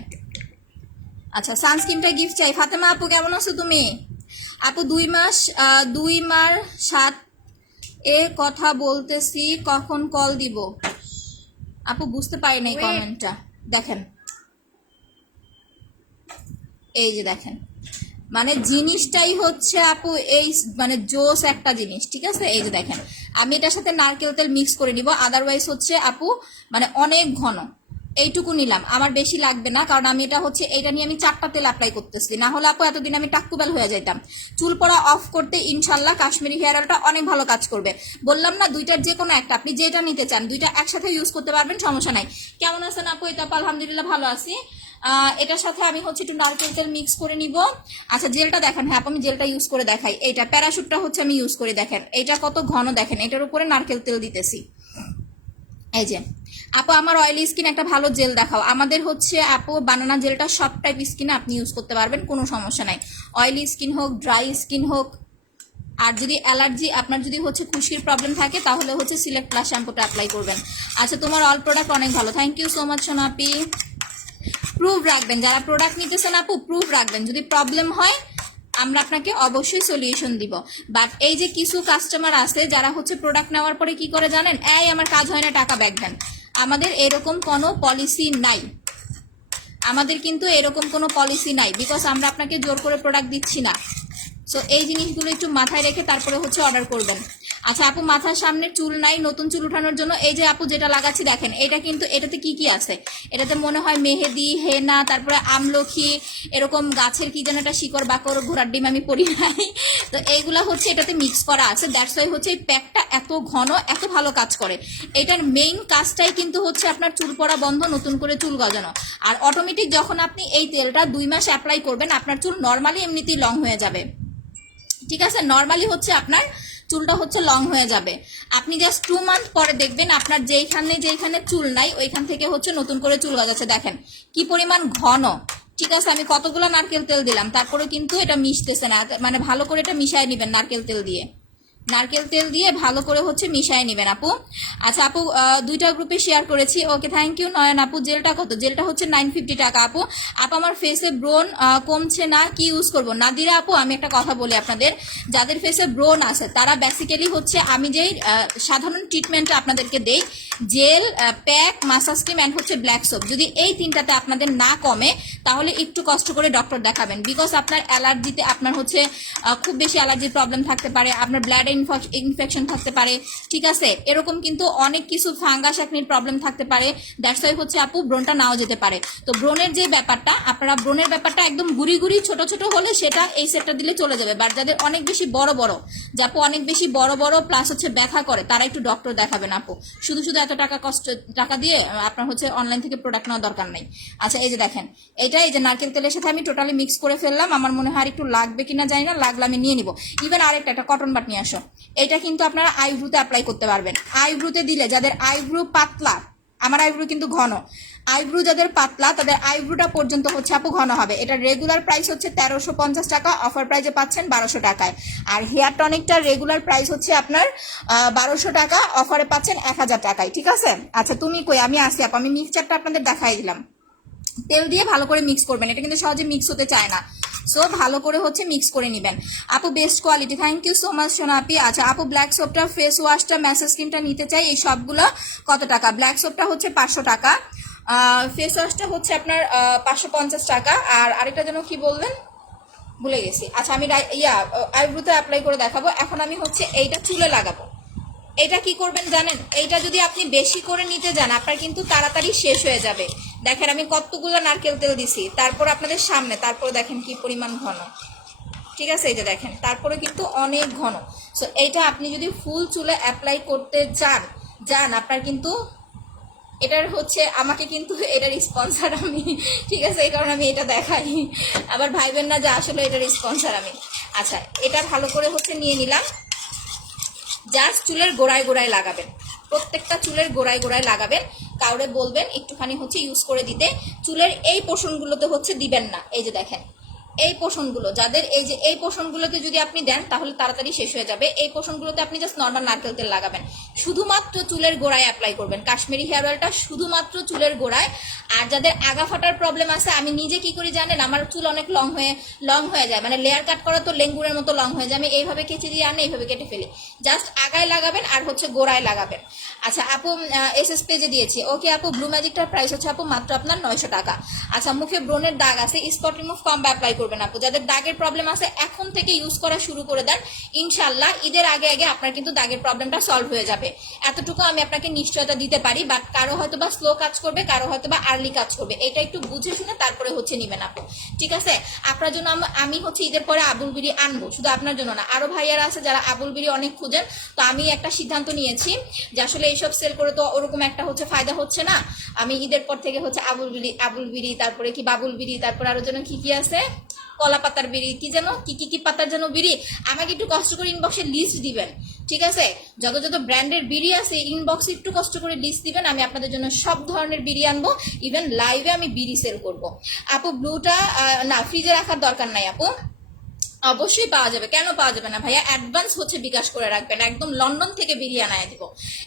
আচ্ছা সানস্ক্রিনটা গিফট চাই। ফাতেমা আপু কেমন আছো তুমি? আপু 2 মার 7 এ কথা বলতেছি, কখন কল দিব? আপু বুঝতে পারি নাই কমেন্টটা। দেখেন এই যে দেখেন, মানে জিনিসটাই হচ্ছে আপু এই মানে জোস একটা জিনিস, ঠিক আছে? এই যে দেখেন আমি এটার সাথে নারকেল তেল মিক্স করে নিব, আদারওয়াইজ হচ্ছে আপু মানে অনেক ঘন। এইটুকু নিলাম, আমার বেশি লাগবে না, কারণ আমি এটা হচ্ছে এইটা নিয়ে আমি 4টা তেল অ্যাপ্লাই করতেছি, না হলে আপু এতদিন আমি টাক্কুবেল হয়ে যাইতাম। চুল পড়া অফ করতে ইনশাল্লাহ কাশ্মীরি হেয়ার অয়েলটা অনেক ভালো কাজ করবে। বললাম না দুইটার যে কোনো একটা, আপনি যেটা নিতে চান দুইটা একসাথে ইউজ করতে পারবেন, সমস্যা নাই। কেমন আছেন আপু? এটা আলহামদুলিল্লাহ ভালো আছি। এটার সাথে আমি হচ্ছে একটু নারকেল তেল মিক্স করে নিব। আচ্ছা জেলটা দেখেন, হ্যাঁ আমি জেলটা ইউজ করে দেখাই। এইটা প্যারাশুটটা হচ্ছে আমি ইউজ করে দেখেন, এইটা কত ঘন দেখেন, এটার উপরে নারকেল তেল দিতেছি। এই যে আপু আমার অয়েলি স্কিন একটা ভালো জেল দেখাও। আমাদের হচ্ছে আপু বানানা জেলটা সব টাইপ স্কিনে আপনি ইউজ করতে পারবেন, কোনো সমস্যা নাই। অয়েলি স্কিন হোক, ড্রাই স্কিন হোক, আর যদি অ্যালার্জি আপনার যদি হচ্ছে খুশকির প্রবলেম থাকে তাহলে হচ্ছে সিলেক্ট প্লাস শ্যাম্পুটা অ্যাপ্লাই করবেন। আচ্ছা তোমার অল প্রোডাক্ট অনেক ভালো, থ্যাংক ইউ সো মাচ সোনাপি। প্রুফ রাখবেন, যারা প্রোডাক্ট নিতেছেন আপু প্রুফ রাখবেন, যদি প্রবলেম হয় আমরা আপনাকে অবশ্যই সলিউশন দিব। বাট এই যে কিছু কাস্টমার আছে যারা হচ্ছে প্রোডাক্ট নেওয়ার পরে কি করে জানেন, এই আমার কাজ হয় না টাকা ব্যাক দেন। আমাদের এরকম কোনো পলিসি নাই, আমাদের কিন্তু এরকম কোনো পলিসি নাই, বিকজ আমরা আপনাকে জোর করে প্রোডাক্ট দিচ্ছি না। সো এই জিনিসগুলো একটু মাথায় রেখে তারপরে হচ্ছে অর্ডার করবেন। আচ্ছা আপু, মাথার সামনে চুল নাই, নতুন চুল উঠানোর জন্য এই যে আপু যেটা লাগাচ্ছি দেখেন, এটা কিন্তু এটাতে কি কি আছে, এটাতে মনে হয় মেহেদি, হেনা, তারপরে আমলখি, এরকম গাছের কি যেন একটা শিকড় বাকড়, ঘোড়ার ডিম আমি পড়ি নাই, তো এইগুলা হচ্ছে এটাতে মিক্স করা আছে। দ্যাটস ওয়াই হচ্ছে এই প্যাকটা এত ঘন, এত ভালো কাজ করে। এটার মেইন কাজটাই কিন্তু হচ্ছে আপনার চুল পড়া বন্ধ, নতুন করে চুল গজানো। আর অটোমেটিক যখন আপনি এই তেলটা 2 মাস অ্যাপ্লাই করবেন, আপনার চুল নর্মালি এমনিতেই লং হয়ে যাবে। ঠিক আছে, নর্মালি হচ্ছে আপনার চুলটা হচ্ছে লং হয়ে যাবে। আপনি জাস্ট 2 মান্থ পরে দেখবেন আপনার যেখানে চুল নাই ওইখান থেকে হচ্ছে নতুন করে চুল গজাচ্ছে। দেখেন কি পরিমাণ ঘন। ঠিক আছে, আমি কতগুলো নারকেল তেল দিলাম, তারপরে কিন্তু এটা মিশতেছে না, মানে ভালো করে এটা মিশাই নেবেন নারকেল তেল দিয়ে, নারকেল তেল দিয়ে ভালো করে হচ্ছে মিশাই নেবেন আপু। আচ্ছা আপু, 2টা গ্রুপে শেয়ার করেছি, ওকে থ্যাংক ইউ। নয়ন আপু, জেলটা কত? জেলটা হচ্ছে 950 টাকা আপু। আমার ফেসে ব্রোন কমছে না, কি ইউজ করবো? নাদিরা আপু, আমি একটা কথা বলি আপনাদের, যাদের ফেসে ব্রোন আছে তারা বেসিক্যালি হচ্ছে আমি যেই সাধারণ ট্রিটমেন্টটা আপনাদেরকে দেই, gel, pack, massage cream and হচ্ছে ব্ল্যাক সোপ, যদি এই 3টাতে আপনাদের না কমে তাহলে একটু কষ্ট করে ডক্টর দেখাবেন। বিকজ আপনার অ্যালার্জিতে আপনার হচ্ছে খুব বেশি অ্যালার্জির প্রবলেম থাকতে পারে, আপনার ব্লাডে ইনফেকশন থাকতে পারে। ঠিক আছে, এরকম কিন্তু অনেক কিছু ফাঙ্গাস একনির প্রবলেম থাকতে পারে। দ্যাটস ওয়াই হচ্ছে আপু ব্রণটা নাও যেতে পারে। তো ব্রণের যে ব্যাপারটা, আপনারা ব্রণের ব্যাপারটা একদম গুড়ি গুড়ি ছোট ছোট হলে সেটা এই সেটটা দিলে চলে যাবে। বাট যাদের অনেক বেশি বড় বড়, যে আপু অনেক বেশি বড় বড় প্লাস হচ্ছে ব্যথা করে, তারা একটু ডক্টর দেখাবেন আপু। শুধু শুধু এত টাকা দিয়ে আপনার হচ্ছে অনলাইন থেকে প্রোডাক্ট নেওয়ার দরকার নেই। আচ্ছা এই যে দেখেন, এটা এই যে নারকেল তেলের সাথে আমি টোটালি মিক্স করে ফেললাম। আমার মনে হয় আর একটু লাগবে কিনা জানি না, লাগলে আমি নিয়ে নিব। ইভেন আরেকটা একটা কটন বাট নিয়ে আসো, এটা কিন্তু আপনারা আইব্রুতে অ্যাপ্লাই করতে পারবেন। আইব্রুতে দিলে যাদের আইব্রু পাতলা, আমার আইব্রু কিন্তু ঘন, আইব্রু যাদের পাতলা তাদের আইব্রুটা পর্যন্ত হচ্ছে আপু ঘন হবে। এটা রেগুলার প্রাইস হচ্ছে 1350 টাকা, অফার প্রাইজে পাচ্ছেন 1200 টাকায়। আর হেয়ার টনিকটার রেগুলার প্রাইস হচ্ছে আপনার 1200 টাকা, অফারে পাচ্ছেন 1000 টাকায়। ঠিক আছে, আচ্ছা তুমি কই, আমি আসি আপু, আমি মিক্সচারটা আপনাদের দেখাই দিলাম। তেল দিয়ে ভালো করে মিক্স করবেন, এটা কিন্তু সহজে মিক্স হতে চায় না, সো ভালো করে হচ্ছে মিক্স করে নেবেন আপু। Best quality, thank you so much সোনা আপি। আচ্ছা আপু, ব্ল্যাক সোপটা, ফেস ওয়াশটা, ম্যাসেজ ক্রিমটা নিতে চাই, এই সবগুলো কত টাকা? ব্ল্যাক সোপটা হচ্ছে 500 টাকা, ফেস ওয়াশটা হচ্ছে আপনার 550 টাকা, আর আরেকটা যেন কি বললেন ভুলে গেছি। আচ্ছা আমি আইব্রুতে অ্যাপ্লাই করে দেখাবো। এখন আমি হচ্ছে এইটা চুলে লাগাবো। এটা কি করবেন জানেন, এইটা যদি আপনি বেশি করে নিতে যান আপনার কিন্তু তাড়াতাড়ি শেষ হয়ে যাবে। দেখেন আমি কতগুলো নারকেল তেল দিছি, তারপর আপনাদের সামনে, তারপর দেখেন কি পরিমাণ ঘন। ঠিক আছে, এই যে দেখেন, তারপরে কিন্তু অনেক ঘন। সো এইটা আপনি যদি ফুল চুলে অ্যাপ্লাই করতে যান আপনার কিন্তু এটার হচ্ছে, আমাকে কিন্তু এটার স্পন্সার আমি, ঠিক আছে, এই কারণে আমি এটা দেখাই, আবার ভাইবেন না যে আসলে এটার স্পন্সার আমি। আচ্ছা এটা ভালো করে হচ্ছে নিয়ে নিলাম, জাস্ট চুলের গোড়ায় গোড়ায় লাগাবেন, প্রত্যেকটা চুলের গোড়ায় গোড়ায় লাগাবেন। কাউরে বলবেন একটুখানি হচ্ছে ইউজ করে দিতে, চুলের এই পোর্শনগুলোতে হচ্ছে দিবেন না। এই যে দেখেন এই পোর্শনগুলো, যাদের এই যে এই পোর্শনগুলোতে যদি আপনি দেন তাহলে তাড়াতাড়ি শেষ হয়ে যাবে। এই পোর্শনগুলোতে আপনি জাস্ট নর্মাল নারকেল তেল লাগাবেন, শুধুমাত্র চুলের গোড়ায় অ্যাপ্লাই করবেন কাশ্মীরি হেয়ার অয়েলটা, শুধুমাত্র চুলের গোড়ায়। আর যাদের আগা ফাটার প্রবলেম আছে, আমি নিজে কি করি জানেন, আমার চুল অনেক লং হয়ে যায়, মানে লেয়ার কাট করা তো লেঙ্গুরের মতো লং হয়ে যায়, আমি এইভাবে কেচে দিয়ে আনে এইভাবে কেটে ফেলি। জাস্ট আগায় লাগাবেন আর হচ্ছে গোড়ায় লাগাবেন। আচ্ছা আপু, এসএস পেজে দিয়েছি, ওকে আপু। ব্লু ম্যাজিকটার প্রাইস হচ্ছে আপু মাত্র আপনার 900 টাকা। আচ্ছা মুখে ব্রণের দাগ আছে, স্পট রিমুভ কম্বো অ্যাপ্লাই করবেন আপু। যাদের দাগের প্রবলেম আছে এখন থেকে ইউজ করা শুরু করে দেন, ইনশাল্লাহ ঈদের আগে আগে আপনার কিন্তু দাগের প্রবলেমটা সলভ হয়ে যাবে, এতটুকু আমি আপনাকে নিশ্চয়তা দিতে পারি। বাট কারো হয়তো বা স্লো কাজ করবে, কারো হয়তো বা আর্লি কাজ করবে, এটা একটু বুঝে শুনে তারপরে হচ্ছে নিবেন আপু। ঠিক আছে, আপনার জন্য আমি হচ্ছে ঈদের পরে আবুল বিড়ি আনবো, শুধু আপনার জন্য না, আরো ভাইয়ারা আছে যারা আবুল বিড়ি অনেক খুঁজেন। তো আমি একটা সিদ্ধান্ত নিয়েছি যে আসলে এইসব সেল করে তো ওরকম একটা হচ্ছে ফায়দা হচ্ছে না, আমি ঈদের পর থেকে হচ্ছে আবুল বিড়ি, তারপরে কি বাবুল বিড়ি, তারপর আরো যেন কি কি আছে, কলা পাতার বিড়ি, কি যেন কি পাতার যেন বিড়ি, আমাকে একটু কষ্ট করে ইনবক্সে লিস্ট দিবেন। ঠিক আছে, যত যত ব্র্যান্ডের বিড়ি আছে ইনবক্সে একটু কষ্ট করে লিস্ট দিবেন, আমি আপনাদের জন্য সব ধরনের বিড়ি আনবো, ইভেন লাইভে আমি বিড়ি সেল করব আপু। ব্লুটা না, ফ্রিজে রাখার দরকার নাই আপু, অবশ্যই পাওয়া যাবে, কেন পাওয়া যাবে না ভাইয়া, অ্যাডভান্স হচ্ছে বিকাশ করে রাখবেন, একদম লন্ডন থেকে বিড়ি আনায় দিব।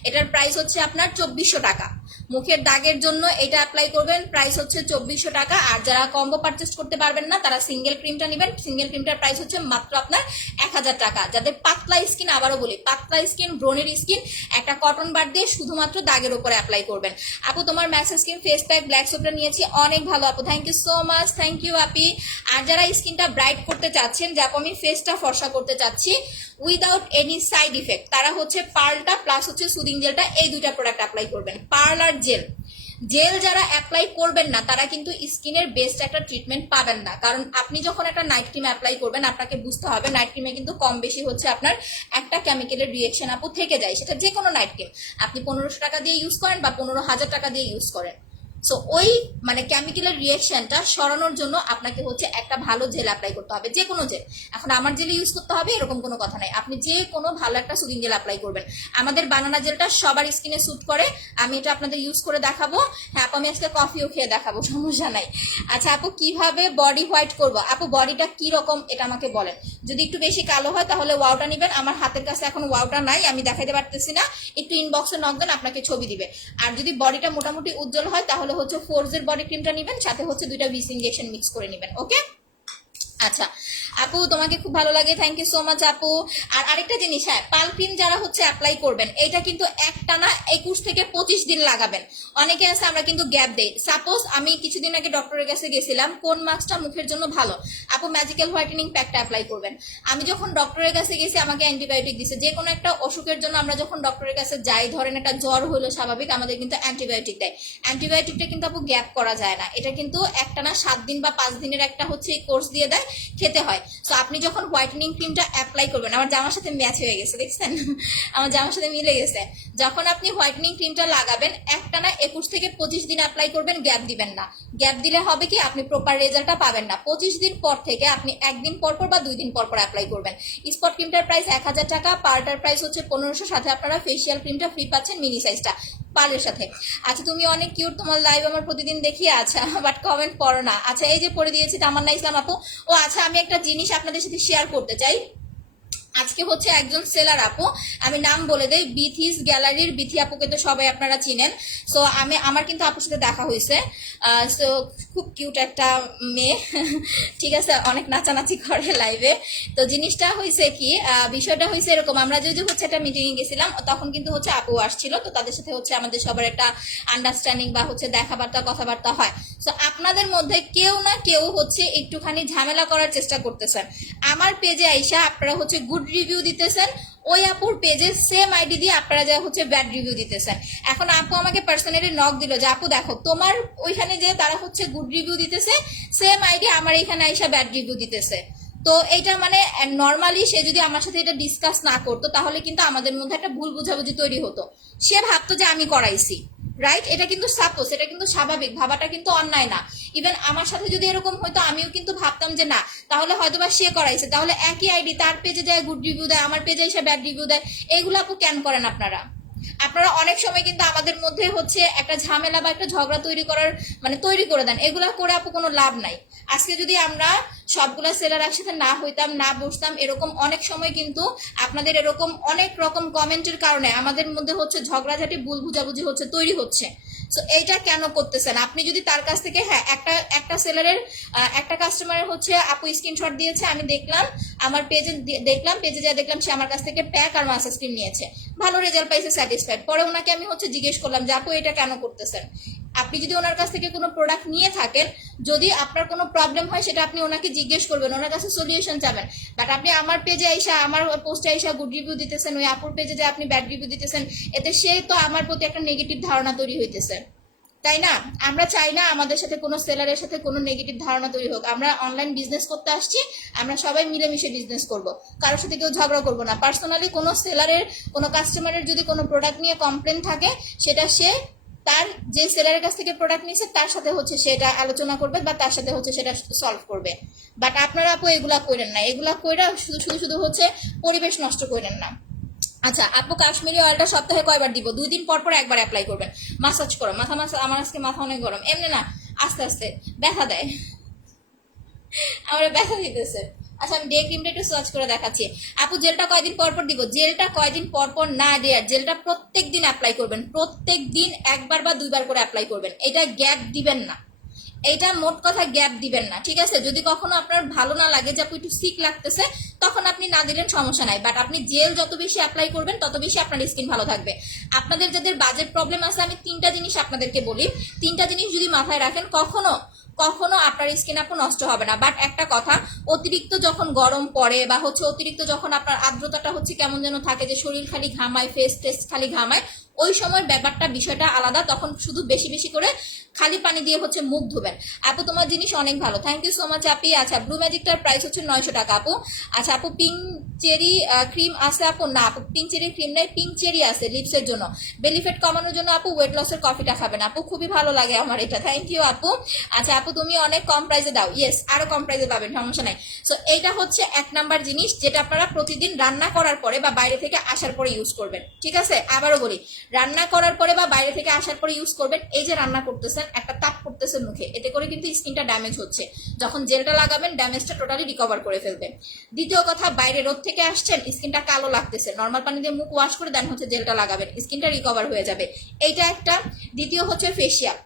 এটার প্রাইস হচ্ছে আপনার 2400 টাকা। মুখের দাগের জন্য এটা অ্যাপ্লাই করবেন, প্রাইস হচ্ছে 2400 টাকা। আর যারা কম্বো পারচেস করতে পারবেন না তারা সিঙ্গেল ক্রিমটা নেবেন, সিঙ্গেল ক্রিমটার প্রাইস হচ্ছে মাত্র আপনার 1000 টাকা। যাদের পাতলা স্কিন, আবারও বলি পাতলা স্কিন, ব্রণের স্কিন, একটা কটন বার দিয়ে শুধুমাত্র দাগের উপরে অ্যাপ্লাই করবেন। আপু তোমার massage cream, face pack, black সোপটা নিয়েছি, অনেক ভালো আপু, thank you so much, thank you আপি। আর যারা স্কিনটা ব্রাইট করতে চাচ্ছেন, আপু আমি ফেসটা ফর্সা করতে চাচ্ছি উইদাউট এনি সাইড ইফেক্ট, তারা হচ্ছে পার্লটা প্লাস হচ্ছে সুদিং জেলটা, এই দুইটা প্রোডাক্ট অ্যাপ্লাই করবেন। পার্ল আর জেল, জেল যারা অ্যাপ্লাই করবেন না তারা কিন্তু স্কিনের বেস্ট একটা ট্রিটমেন্ট পাবেন না। কারণ আপনি যখন একটা নাইট ক্রিম অ্যাপ্লাই করবেন আপনাকে বুঝতে হবে নাইট ক্রিমে কিন্তু কম বেশি হচ্ছে আপনার একটা কেমিক্যালের রিয়েকশন আপু থেকে যায়, সেটা যে কোনো নাইট ক্রিম আপনি 1500 টাকা দিয়ে ইউজ করেন বা 15,000 টাকা দিয়ে ইউজ করেন। সো ওই মানে কেমিক্যালের রিয়েকশনটা সরানোর জন্য আপনাকে হচ্ছে একটা ভালো জেল অ্যাপ্লাই করতে হবে, যে কোনো জেল। এখন আমার জেল ইউজ করতে হবে এরকম কোনো কথা নাই, আপনি যে কোনো ভালো একটা সুদিং জেল অ্যাপ্লাই করবেন। আমাদের বানানা জেলটা সবার স্কিনে স্যুট করে, আমি এটা আপনাদের ইউজ করে দেখাবো। হ্যাঁ আপু আমি আজকে কফিও খেয়ে দেখাবো, সমস্যা নাই। আচ্ছা আপু কিভাবে বডি হোয়াইট করবো? আপু বডিটা কি রকম এটা আমাকে বলেন। যদি একটু বেশি কালো হয় তাহলে ওয়াওটা নেবেন, আমার হাতের কাছে এখন ওয়াওটা নাই, আমি দেখাইতে পারতেছি না, একটু ইনবক্সে নক দেন আপনাকে ছবি দিবে। আর যদি বডিটা মোটামুটি উজ্জ্বল হয় তাহলে হচ্ছে ফোর্সের বডি ক্রিমটা নেবেন, সাথে হচ্ছে 2টা ভিস ইনজেকশন মিক্স করে নেবেন। ওকে আচ্ছা আপু তোমাকে খুব ভালো লাগে, থ্যাংক ইউ সো মাচ আপু। আর আরেকটা জিনিস, হ্যাঁ পাল ক্রিম যারা হচ্ছে অ্যাপ্লাই করবেন এটা কিন্তু একটানা 21 থেকে 25 দিন লাগাবেন। অনেকে আছে আমরা কিন্তু গ্যাপ দেই। সাপোজ আমি কিছুদিন আগে ডক্টরের কাছে গেছিলাম, কোন মাস্কটা মুখের জন্য ভালো? আপু ম্যাজিক্যাল হোয়াইটেনিং প্যাকটা অ্যাপ্লাই করবেন। আমি যখন ডক্টরের কাছে গেছি আমাকে অ্যান্টিবায়োটিক দিছে, যে কোনো একটা অসুখের জন্য আমরা যখন ডক্টরের কাছে যাই, ধরেন একটা জ্বর হলো স্বাভাবিক, আমাদের কিন্তু অ্যান্টিবায়োটিক দেয়। অ্যান্টিবায়োটিকটা কিন্তু আপু গ্যাপ করা যায় না, এটা কিন্তু একটানা 7 দিন বা 5 দিনের একটা হচ্ছে কোর্স দিয়ে দেয়, খেতে হয়। সো আপনি যখন হোয়াইটেনিং ক্রিমটা অ্যাপ্লাই করবেন, আমার জামার সাথে ম্যাচ হয়ে গেছে দেখছেন, আমার জামার সাথে মিলে গেছে। যখন আপনি হোয়াইটেনিং ক্রিমটা লাগাবেন একটানা 21 থেকে 25 দিন অ্যাপ্লাই করবেন, গ্যাপ দিবেন না। গ্যাপ দিলে হবে কি আপনি প্রপার রেজাল্টটা পাবেন না। 25 দিন পর থেকে আপনি 1 দিন পর পর বা 2 দিন পর পর অ্যাপ্লাই করবেন। স্পট ক্রিমটার প্রাইস 1000 টাকা, পার্টার প্রাইস হচ্ছে 1500, সাথে আপনারা ফেসিয়াল ক্রিমটা ফ্রি পাচ্ছেন মিনি সাইজটা পার্লের সাথে। আচ্ছা তুমি অনেক কিউট, তোমার লাইভ আমার প্রতিদিন দেখি, আচ্ছা বাট কমেন্ট পড়ো না। আচ্ছা এই যে পড়ে দিয়েছি তামান্না ইসলাম আপু। ও আচ্ছা আমি একটা জিনিস আপনাদের সাথে শেয়ার করতে চাই। আজকে হচ্ছে একজন সেলার আপু, আমি নাম বলে দেই, বিথিস গ্যালারির বিথি আপুকে তো সবাই আপনারা চিনেন। সো আমার কিন্তু আপুর সাথে দেখা হয়েছে। সো খুব কিউট একটা মেয়ে, ঠিক আছে, অনেক নাচানাচি করে লাইভে। তো জিনিসটা হয়েছে কি, বিষয়টা হয়েছে এরকম, আমরা যদি হচ্ছে একটা মিটিংয়ে গেছিলাম তখন কিন্তু হচ্ছে আপু আসছিল, তো তাদের সাথে হচ্ছে আমাদের সবার একটা আন্ডারস্ট্যান্ডিং বা হচ্ছে দেখাবার্তা কথাবার্তা হয়। সো আপনাদের মধ্যে কেউ না কেউ হচ্ছে একটুখানি ঝামেলা করার চেষ্টা করতেছেন। আমার পেজে আইসা আপনারা হচ্ছে গুড রিভিউ দিতেছেন, ওই আপুর পেজে সেম আইডি দিয়ে আপনারা যা হচ্ছে ব্যাড রিভিউ দিতেছেন। এখন আপু আমাকে পার্সোনালি নক দিল যে আপু দেখো তোমার ওইখানে যে তারা হচ্ছে গুড রিভিউ দিতেছে, সেম আইডি আমার এখানে আইসা ব্যাড রিভিউ দিতেছে। তো এইটা মানে নর্মালি সে যদি আমার সাথে এটা ডিসকাস না করতো তাহলে কিন্তু আমাদের মধ্যে একটা ভুল বুঝাবুঝি তৈরি হতো, সে ভাবতো যে আমি করাইছি, রাইট? এটা কিন্তু সাপোজ, এটা কিন্তু স্বাভাবিক, ভাবাটা কিন্তু অন্যায় না। ইভেন আমার সাথে যদি এরকম হয়তো আমিও কিন্তু ভাবতাম যে না তাহলে হয়তোবা সে করাইছে, তাহলে একই আইডি তার পেজে যায় গুড রিভিউ দেয়, আমার পেজে এসে ব্যাড রিভিউ দেয়, এগুলো আপু কেন করেন আপনারা? আপনারা অনেক সময় কিন্তু আমাদের মধ্যে হচ্ছে একটা ঝামেলা বা একটা ঝগড়া তৈরি করার মানে তৈরি করে দেন, এগুলা করে আপু কোনো লাভ নাই। আজকে যদি আমরা সবগুলা সেলার একসাথে না হইতাম, না বসতাম, এরকম অনেক সময় কিন্তু আপনাদের এরকম অনেক রকম কমেন্টের কারণে আমাদের মধ্যে হচ্ছে ঝগড়াঝাটি ভুল বুঝাবুঝি হচ্ছে তৈরি হচ্ছে। সো এইটা কেন করতেছেন? আপনি যদি তার কাছ থেকে, হ্যাঁ একটা সেলারের একটা কাস্টমারের হচ্ছে আপু স্ক্রিনশট দিয়েছে, আমি দেখলাম আমার পেজে, পেজে যা দেখলাম সে আমার কাছ থেকে প্যাক আর মাসাজ ক্রিম নিয়েছে, ভালো রেজাল্ট পাইছে, স্যাটিসফাইড। পরে ওনাকে আমি হচ্ছে জিজ্ঞেস করলাম যে আপু এটা কেন করতেছেন? আপনি যদি ওনার কাছ থেকে কোনো প্রোডাক্ট নিয়ে থাকেন, যদি আপনার কোনো প্রবলেম হয় সেটা আপনি ওনাকে জিজ্ঞেস করবেন, ওনার কাছে সলিউশন চাবেন। বাট আপনি আমার পেজে আইসা, আমার পোস্টে আইসা গুড রিভিউ দিতেছেন, ওই আপুর পেজে যে আপনি ব্যাড রিভিউ দিতেছেন, এতে সে তো আমার প্রতি একটা নেগেটিভ ধারণা তৈরি হইতেছে, তাই না? আমরা চাই না আমাদের সাথে কোনো সেলারের সাথে কোনো নেগেটিভ ধারণা তৈরি হোক। আমরা অনলাইন বিজনেস করতে আসছি, আমরা সবাই মিলেমিশে বিজনেস করব, কারোর সাথে কেউ ঝগড়া করবো না। পার্সোনালি কোনো সেলারের কোনো কাস্টমারের যদি কোনো প্রোডাক্ট নিয়ে কমপ্লেন থাকে, সেটা সে তার যে সেলারের কাছ থেকে প্রোডাক্ট নিয়েছে তার সাথে হচ্ছে সেটা আলোচনা করবে বা তার সাথে হচ্ছে সেটা সলভ করবে। বাট আপনারা আপু এগুলা করেন না, এগুলা কইরা শুধু হচ্ছে পরিবেশ নষ্ট করেন না। আচ্ছা আপু কাশ্মীরি অয়েলটা সপ্তাহে কয়বার দিব? 2 দিন পর পর একবার অ্যাপ্লাই করবেন। মাসাজ করো, মাথা আমার আজকে মাথা অনেক গরম, এমনি না আস্তে আস্তে ব্যথা দেয়, আমার ব্যথা দিতেছে। আচ্ছা আমি ডে ক্রিমটা একটু সার্চ করে দেখাচ্ছি। আপু জেলটা কয়দিন পর পর দিব? জেলটা কয়দিন পর পর না দেয়ার, জেলটা প্রত্যেক দিন অ্যাপ্লাই করবেন, প্রত্যেক দিন 1বার বা 2বার করে অ্যাপ্লাই করবেন, এটা গ্যাপ দিবেন না, এইটা মোট কথা গ্যাপ দিবেন না, ঠিক আছে? যদি কখনো আপনার ভালো না লাগে যে আপু একটু সিক লাগতেছে, তখন আপনি না দিলেন সমস্যা নাই, বাট আপনি জেল যত বেশি অ্যাপ্লাই করবেন তত বেশি আপনার স্কিন ভালো থাকবে। আপনাদের যাদের বাজেট প্রবলেম আছে, আমি 3টা জিনিস আপনাদেরকে বলি, 3টা জিনিস যদি মাথায় রাখেন, কখনো আপনার স্কিন আপু নষ্ট হবে না। বাট একটা কথা, অতিরিক্ত যখন গরম পড়ে বা হচ্ছে অতিরিক্ত যখন আপনার আর্দ্রতাটা হচ্ছে কেমন যেন থাকে, যে শরীর খালি ঘামায়, ফেস টেস্ট খালি ঘামায়, ওই সময় ব্যাপারটা বিষয়টা আলাদা, তখন শুধু বেশি বেশি করে খালি পানি দিয়ে হচ্ছে মুখ ধুবেন। আপু তোমার জিনিস অনেক ভালো, থ্যাংক ইউ সো মাচ আপি। আচ্ছা ব্লু ম্যাজিকটার প্রাইস হচ্ছে 900 টাকা আপু। আচ্ছা আপু পিঙ্ক চেরি ক্রিম আছে আপু? না আপু, পিঙ্ক চেরি ক্রিম নেই, পিঙ্ক চেরি আছে লিপসের জন্য, বেলি ফ্যাট কমানোর জন্য আপু, ওয়েট লসের কফিটা খাবেন আপু, খুবই ভালো লাগে আমার এটা, থ্যাংক ইউ আপু। আচ্ছা আপু তুমি অনেক কম প্রাইসে দাও, ইয়েস আরো কম প্রাইসে পাবেন, সমস্যা নাই। সো এইটা হচ্ছে 1 নাম্বার জিনিস, যেটা আপনারা প্রতিদিন রান্না করার পরে বা বাইরে থেকে আসার পরে ইউজ করবেন, ঠিক আছে? আবারও বলি, রান্না করার পরে বা বাইরে থেকে আসার পরে ইউজ করবেন। এই যে রান্না করতেছেন, একটা তাপ করতেছেন মুখে, এতে করে কিন্তু স্কিনটা ড্যামেজ হচ্ছে, যখন জেলটা লাগাবেন ড্যামেজটা টোটালি রিকভার করে ফেলবে। দ্বিতীয় কথা, বাইরে রোদ থেকে আসছেন, স্কিনটা কালো লাগতেছে, নর্মাল পানি দিয়ে মুখ ওয়াশ করে দেন হচ্ছে জেলটা লাগাবেন, স্কিনটা রিকভার হয়ে যাবে। এইটা একটা। দ্বিতীয় হচ্ছে ফেসিয়াল,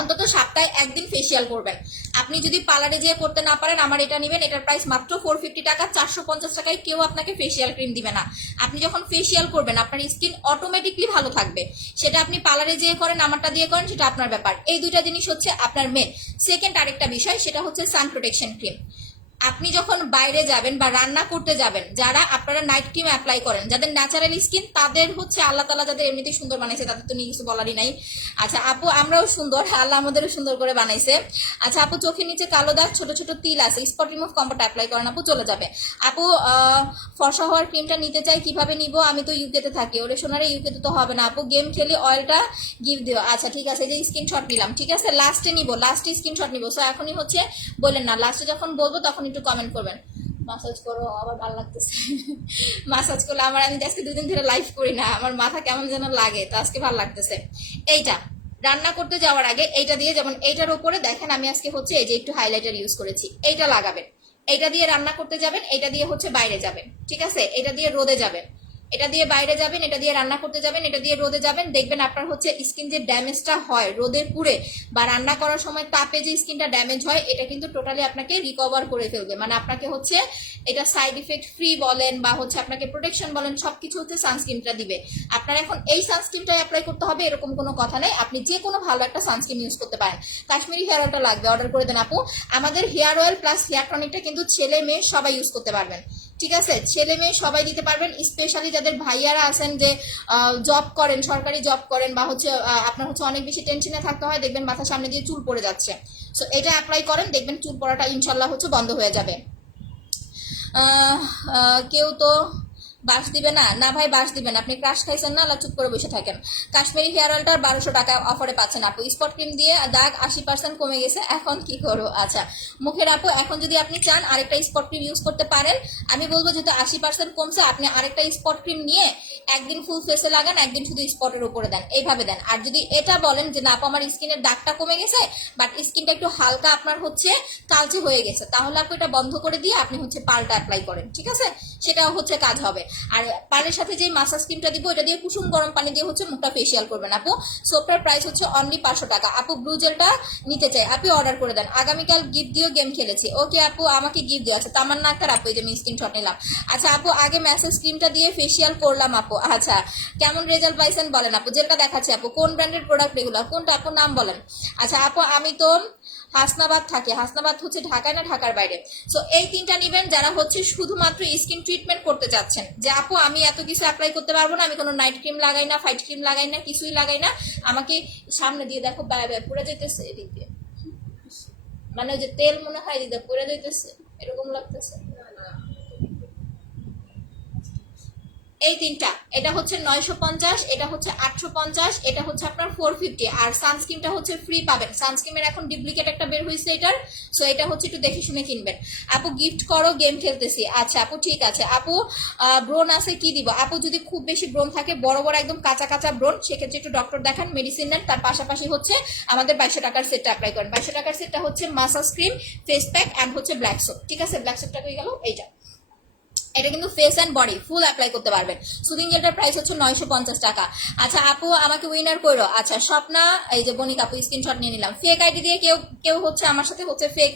অন্তত সপ্তাহে 1 দিন ফেসিয়াল করবেন। আপনি যদি পার্লারে যেয়ে করতে না পারেন, আমার এটা নেবেন, এটার প্রাইস মাত্র 450 টাকা। 450 টাকায় কেউ আপনাকে ফেসিয়াল ক্রিম দিবে না। আপনি যখন ফেসিয়াল করবেন আপনার স্কিন অটোমেটিকলি ভালো থাকবে, সেটা আপনি পার্লারে যেয়ে করেন আমারটা দিয়ে করেন, সেটা আপনার ব্যাপার। এই দুইটা জিনিস হচ্ছে আপনার মেন। সেকেন্ড আরেকটা বিষয়, সেটা হচ্ছে সান প্রোটেকশন ক্রিম। আপনি যখন বাইরে যাবেন বা রান্না করতে যাবেন, যারা আপনারা নাইট ক্রিম অ্যাপ্লাই করেন, যাদের ন্যাচারাল স্কিন, তাদের হচ্ছে আল্লাহ তাআলা যাদের এমনিতেই সুন্দর বানাইছে, তাদের তো নিয়ে কিছু বলারই নাই। আচ্ছা আপু আমরাও সুন্দর, আল্লাহ আমাদেরও সুন্দর করে বানাইছে। আচ্ছা আপু চোখের নিচে কালো দাগ, ছোট ছোট তিল আছে, স্পট রিমুভ কম্বোটা অ্যাপ্লাই করেন আপু, চলে যাবে। আপু ফর্সা হওয়ার ক্রিমটা নিতে চাই, কিভাবে নিব? আমি তো ইউকেতে থাকি। ওরে সোনারে, ইউকেতে তো হবে না আপু, গেম খেলে অয়েলটা গিফট দিও। আচ্ছা ঠিক আছে, যে স্ক্রিনশট নিলাম, ঠিক আছে লাস্টে নিব, লাস্টে স্ক্রিনশট নিব। সো এখনই হচ্ছে বললেন না, লাস্টে যখন বলবো তখন একটু কমেন্ট করবেন। মাসাজ করো, আবার ভালো লাগতেছে মাসাজ করলে আমার, আমি আজকে 2 দিন ধরে লাইভ করি না, আমার মাথা কেমন যেন লাগে, তো আজকে ভালো লাগতেছে। এইটা রান্না করতে যাওয়ার আগে এইটা দিয়ে, যেমন এইটার উপরে দেখেন আমি আজকে হচ্ছে এই যে একটু হাইলাইটার ইউজ করেছি, এইটা লাগাবেন। এইটা দিয়ে রান্না করতে যাবেন, এইটা দিয়ে হচ্ছে বাইরে যাবেন, ঠিক আছে? এটা দিয়ে রোদে যাবেন, এটা দিয়ে বাইরে যাবেন, এটা দিয়ে রান্না করতে যাবেন, এটা দিয়ে রোদে যাবেন। দেখবেন আপনার হচ্ছে স্কিন যে ড্যামেজটা হয় রোদে পুড়ে বা রান্না করার সময় তাপে যে স্কিনটা ড্যামেজ হয়, এটা কিন্তু টোটালি আপনাকে রিকভার করে ফেলবে। মানে আপনাকে হচ্ছে এটা সাইড ইফেক্ট ফ্রি বলেন বা হচ্ছে আপনাকে প্রোটেকশন বলেন, সবকিছু হচ্ছে সানস্ক্রিনটা দিবে। আপনার এখন এই সানস্ক্রিনটাই অ্যাপ্লাই করতে হবে এরকম কোনো কথা নেই, আপনি যে কোনো ভালো একটা সানস্ক্রিন ইউজ করতে পারেন। কাশ্মীরি হেয়ার অয়েলটা লাগবে, অর্ডার করে দেন আপু। আমাদের হেয়ার অয়েল প্লাস হেয়ার টনিকটা কিন্তু ছেলে মেয়ে সবাই ইউজ করতে পারবেন, ঠিক আছে? ছেলে মেয়ে সবাই দিতে পারবেন, স্পেশালি যাদের ভাইয়ারা আছেন যে জব করেন, সরকারি জব করেন, বা হচ্ছে আপনার হচ্ছে অনেক বেশি টেনশনে থাকতে হয়, দেখবেন মাথার সামনে দিয়ে চুল পড়ে যাচ্ছে, সো এটা অ্যাপ্লাই করেন, দেখবেন চুল পড়াটা ইনশাল্লাহ হচ্ছে বন্ধ হয়ে যাবে। কেউ তো বাস দিবে না, না ভাই বাস দিবেন, আপনি ক্রাশ খাইছেন না, আল্লাহ চুপ করে বসে থাকেন। কাশ্মীরি হেয়ার অয়েলটার 1200 টাকা অফারে পাচ্ছেন আপু। স্পট ক্রিম দিয়ে দাগ 80% কমে গেছে, এখন কি করো? আচ্ছা মুখের আপু, এখন যদি আপনি চান আরেকটা স্পট ক্রিম ইউজ করতে পারেন, আমি বলবো যেহেতু 80% কমছে, আপনি আরেকটা স্পট ক্রিম নিয়ে একদিন ফুল ফেসে লাগান, একদিন শুধু স্পটের উপরে দেন, এইভাবে দেন। আর যদি এটা বলেন যে না আপু আমার স্কিনের দাগটা কমে গেছে বাট স্কিনটা একটু হালকা আপনার হচ্ছে কালচে হয়ে গেছে, তাহলে আপু এটা বন্ধ করে দিয়ে আপনি হচ্ছে পাল্টা অ্যাপ্লাই করেন, ঠিক আছে? সেটাও হচ্ছে কাজ হবে। আর পালের সাথে যে মাসাজ ক্রিমটা দিব, এটা দিয়ে কুসুম গরম পানি দিয়ে হচ্ছে মুখটা ফেসিয়াল করবেন আপু। সোপটার প্রাইস হচ্ছে অনলি 500 টাকা আপু। ব্লু জেলটা নিতে চাই আপনি, অর্ডার করে দেন। আগামীকাল গিফট দিও, গেম খেলেছি। ওকে আপু, আমাকে গিফট দিও। আচ্ছা তামান্না আক্তার আপু, এই যে আমি স্ক্রিনশট নিলাম। আচ্ছা আপু আগে ম্যাসেজ ক্রিমটা দিয়ে ফেসিয়াল করলাম আপু। আচ্ছা কেমন রেজাল্ট পাইছেন বলেন আপু। জেলটা দেখাচ্ছে আপু, কোন ব্র্যান্ডের প্রোডাক্ট এগুলো, কোনটা আপু নাম বলেন। আচ্ছা আপু আমি তো হাসনাবাদ থাকে, হাসনাবাদ হচ্ছে ঢাকায় না ঢাকার বাইরে। সো এই 3টা নিবেন যারা হচ্ছে শুধুমাত্র স্কিন ট্রিটমেন্ট করতে চাচ্ছেন, যে আপু আমি এত কিছু অ্যাপ্লাই করতে পারবো না, আমি কোনো নাইট ক্রিম লাগাই না, ফাইট ক্রিম লাগাই না, কিছুই লাগাই না, আমাকে সামনে দিয়ে দেখো বায় বায় পড়ে যেতেছে এদিক দিয়ে, মানে ওই যে তেল মনে হয় দিদা পড়ে যেতেছে এরকম লাগতেছে। এই 3টা, এটা হচ্ছে 950, এটা হচ্ছে 850, এটা হচ্ছে আপনার 450। আর সানস্ক্রিনটা হচ্ছে ফ্রি পাবেন, সানস্ক্রিনের এখন ডুপ্লিকেট একটা বের হয়েছে এটার, সো এটা হচ্ছে একটু দেখে শুনে কিনবেন আপু। গিফট করো, গেম খেলতেছি। আচ্ছা আপু ঠিক আছে আপু। ব্রণ আছে, কি দিব আপু? যদি খুব বেশি ব্রণ থাকে, বড় বড় একদম কাঁচা কাঁচা ব্রণ, সেক্ষেত্রে একটু ডক্টর দেখান, মেডিসিন নেন, তার পাশাপাশি হচ্ছে আমাদের 2200 টাকার সেটটা অ্যাপ্লাই করেন। 2200 টাকার সেটটা হচ্ছে massage cream, face pack and হচ্ছে ব্ল্যাক সোপ, ঠিক আছে? ব্ল্যাক সোপটা হয়ে গেল এইটা, এটা কিন্তু face and body full apply করতে পারবেন। সুদিং জেলটার প্রাইস হচ্ছে 950 টাকা। আচ্ছা আপু আমাকে উইনার করো। আচ্ছা স্বপ্না, এই যে বনিক আপু স্ক্রিনশট নিয়ে নিলাম। ফেক আইডি দিয়ে কেউ কেউ হচ্ছে আমার সাথে হচ্ছে ফেক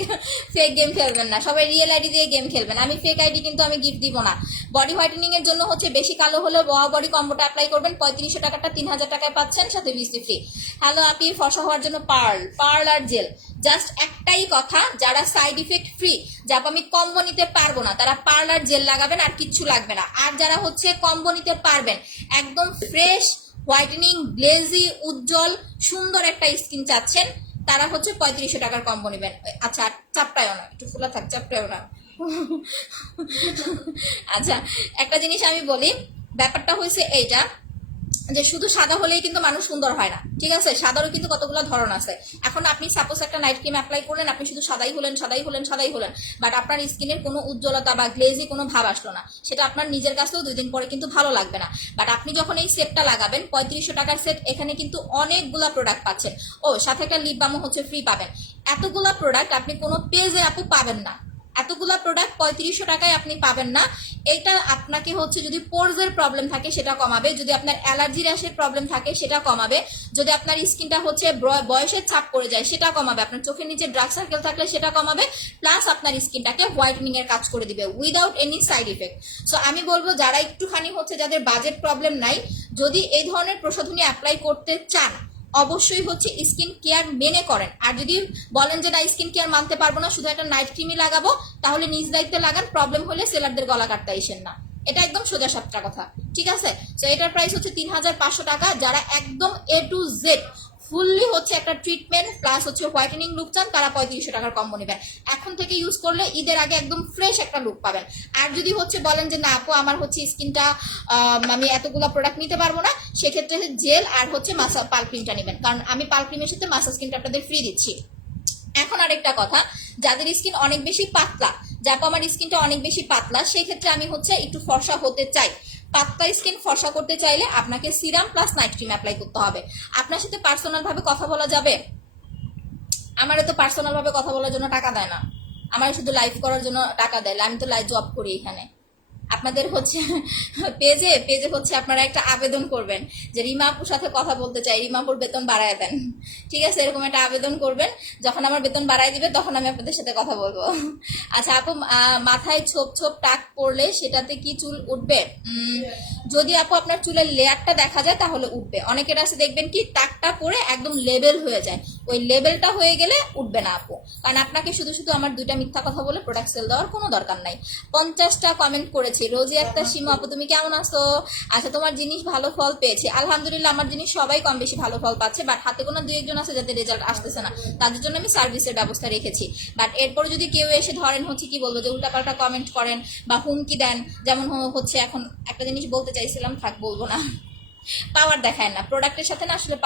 ফেক গেম খেলবেন না, সবাই রিয়েল আইডি দিয়ে গেম খেলবেন। আমি ফেক আইডি কিন্তু আমি গিফট দিব না। বডি হোয়াইটেনিং এর জন্য হচ্ছে বেশি কালো হলে বডি কম্বোটা অ্যাপ্লাই করবেন, 3500 টাকাটা 3000 টাকায় পাচ্ছেন, সাথে ভিসি ফ্রি। হ্যালো আপি, ফর্সা হওয়ার জন্য পার্ল আর জেল, জাস্ট একটাই কথা, যারা সাইড ইফেক্ট ফ্রি, যা আমি কম্বো নিতে পারবো না, তারা পার্লার জেল লাগাবেন, আর কিচ্ছু লাগবে না। আর যারা হচ্ছে কম্বো নিতে পারবেন, একদম ফ্রেশ হোয়াইটেনিং, গ্লেজি, উজ্জ্বল সুন্দর একটা স্কিন চাচ্ছেন, তারা হচ্ছে 3500 টাকার কম্বো নেবেন। আচ্ছা চাপটায়ও না, একটু ফুলা থাক, চাপটায়ও না। আচ্ছা একটা জিনিস আমি বলি, ব্যাপারটা হয়েছে এইটা যে শুধু সাদা হলেই কিন্তু মানুষ সুন্দর হয় না, ঠিক আছে? সাদারও কিন্তু কতগুলো ধরন আছে। এখন আপনি সাপোজ একটা নাইট ক্রিম অ্যাপ্লাই করলেন, আপনি শুধু সাদাই হলেন, বাট আপনার স্কিনের কোনো উজ্জ্বলতা বা গ্লেজি কোনো ভাব আসলো না, সেটা আপনার নিজের কাছেও 2 দিন পরে কিন্তু ভালো লাগবে না। বাট আপনি যখন এই সেটটা লাগাবেন, 3500 টাকার সেট, এখানে কিন্তু অনেকগুলা প্রোডাক্ট পাচ্ছেন, ও সাথে একটা লিপ বামও হচ্ছে ফ্রি পাবেন। এতগুলা প্রোডাক্ট আপনি কোনো পেজে আপনি পাবেন না, এতগুলা প্রোডাক্ট 3500 টাকায় আপনি পাবেন না। এটা আপনাকে হচ্ছে যদি পোরসের প্রবলেম থাকে সেটা কমাবে, যদি আপনার অ্যালার্জি র্যাশের প্রবলেম থাকে সেটা কমাবে, যদি আপনার স্কিনটা হচ্ছে বয়সের চাপ পড়ে যায় সেটা কমাবে, আপনার চোখের নিচে ডার্ক সার্কেল থাকলে সেটা কমাবে, প্লাস আপনার স্কিনটাকে হোয়াইটেনিং এর কাজ করে দিবে without any side effect. So আমি বলবো যারা একটুখানি হচ্ছে, যাদের বাজেট প্রবলেম নাই, যদি এই ধরনের প্রসাধনী অ্যাপ্লাই করতে চান, অবশ্যই হচ্ছে স্কিন কেয়ার মেনে করেন। আর যদি বলেন যে না স্কিন কেয়ার মানতে পারবো না, শুধু একটা নাইট ক্রিমই লাগাবো, তাহলে নিজ দায়িত্বে লাগান, প্রবলেম হলে সেলারদের গলা কাটতে আসেন না। এটা একদম সোজা সাপটা কথা, ঠিক আছে? তো এটার প্রাইস হচ্ছে 3500 টাকা। যারা একদম A to Z ফুললি হচ্ছে একটা ট্রিটমেন্ট প্লাস হচ্ছে হোয়াইটেনিং লুক চান, তারা 3500 টাকার কম্বো নেবেন। এখন থেকে ইউজ করলে ঈদের আগে একদম ফ্রেশ একটা লুক পাবেন। আর যদি হচ্ছে বলেন যে না আপু আমার হচ্ছে স্কিনটা আমি এতগুলো প্রোডাক্ট নিতে পারবো না, সেক্ষেত্রে জেল আর হচ্ছে পাল ক্রিমটা নেবেন, কারণ আমি পাল ক্রিমের সাথে মাসাজ ক্রিমটা আপনাদের ফ্রি দিচ্ছি। এখন আরেকটা কথা, যাদের স্কিন অনেক বেশি পাতলা, যাকে আমার স্কিনটা অনেক বেশি পাতলা, সেই ক্ষেত্রে আমি হচ্ছে একটু ফর্সা হতে চাই, পাতলা স্কিন ফর্সা করতে চাইলে আপনাকে serum plus night cream apply করতে হবে। আপনার সাথে পার্সোনাল ভাবে কথা বলা যাবে? আমারও তো পার্সোনাল ভাবে কথা বলার জন্য টাকা দেয় না, আমার শুধু লাইভ করার জন্য টাকা দেয়। আমি তো লাইভ জব করি এখানে। আপনাদের হচ্ছে পেজে পেজে হচ্ছে আপনারা একটা আবেদন করবেন যে রিমা আপুর সাথে কথা বলতে চাই, রিমা আপুর বেতন বাড়ায় দেন, ঠিক আছে? এরকম একটা আবেদন করবেন, যখন আমার বেতন বাড়ায় দিবে তখন আমি আপনাদের সাথে কথা বলবো। আচ্ছা আপু, মাথায় ছোপ ছোপ টাক পড়লে সেটাতে কি চুল উঠবে? যদি আপু আপনার চুলের লেয়ারটা দেখা যায় তাহলে উঠবে। অনেকের আছে দেখবেন কি টাকটা পরে একদম লেবেল হয়ে যায়, ওই লেবেলটা হয়ে গেলে উঠবে না আপু, কারণ আপনাকে শুধু শুধু আমার 2টা মিথ্যা কথা বলে প্রোডাক্ট সেল দেওয়ার কোনো দরকার নাই। 50টা কমেন্ট করেছি। রোজি একটা সীমা আপু তুমি কেমন আছো? আচ্ছা তোমার জিনিস ভালো ফল পেয়েছে, আলহামদুলিল্লাহ। আমার জিনিস সবাই কম বেশি ভালো ফল পাচ্ছে, বাট হাতে কোনো 2-1 আছে যাদের রেজাল্ট আসতেছে না, তাদের জন্য আমি সার্ভিসের ব্যবস্থা রেখেছি। বাট এরপরে যদি কেউ এসে ধরেন হচ্ছে কি বলবো যে উল্টাপাল্টা কমেন্ট করেন বা হুমকি দেন, যেমন হচ্ছে এখন একটা জিনিস বলতে চাইছিলাম, থাক বলবো না, পাওয়ার দেখায় না প্রোডাক্টের সাথে, না আসলে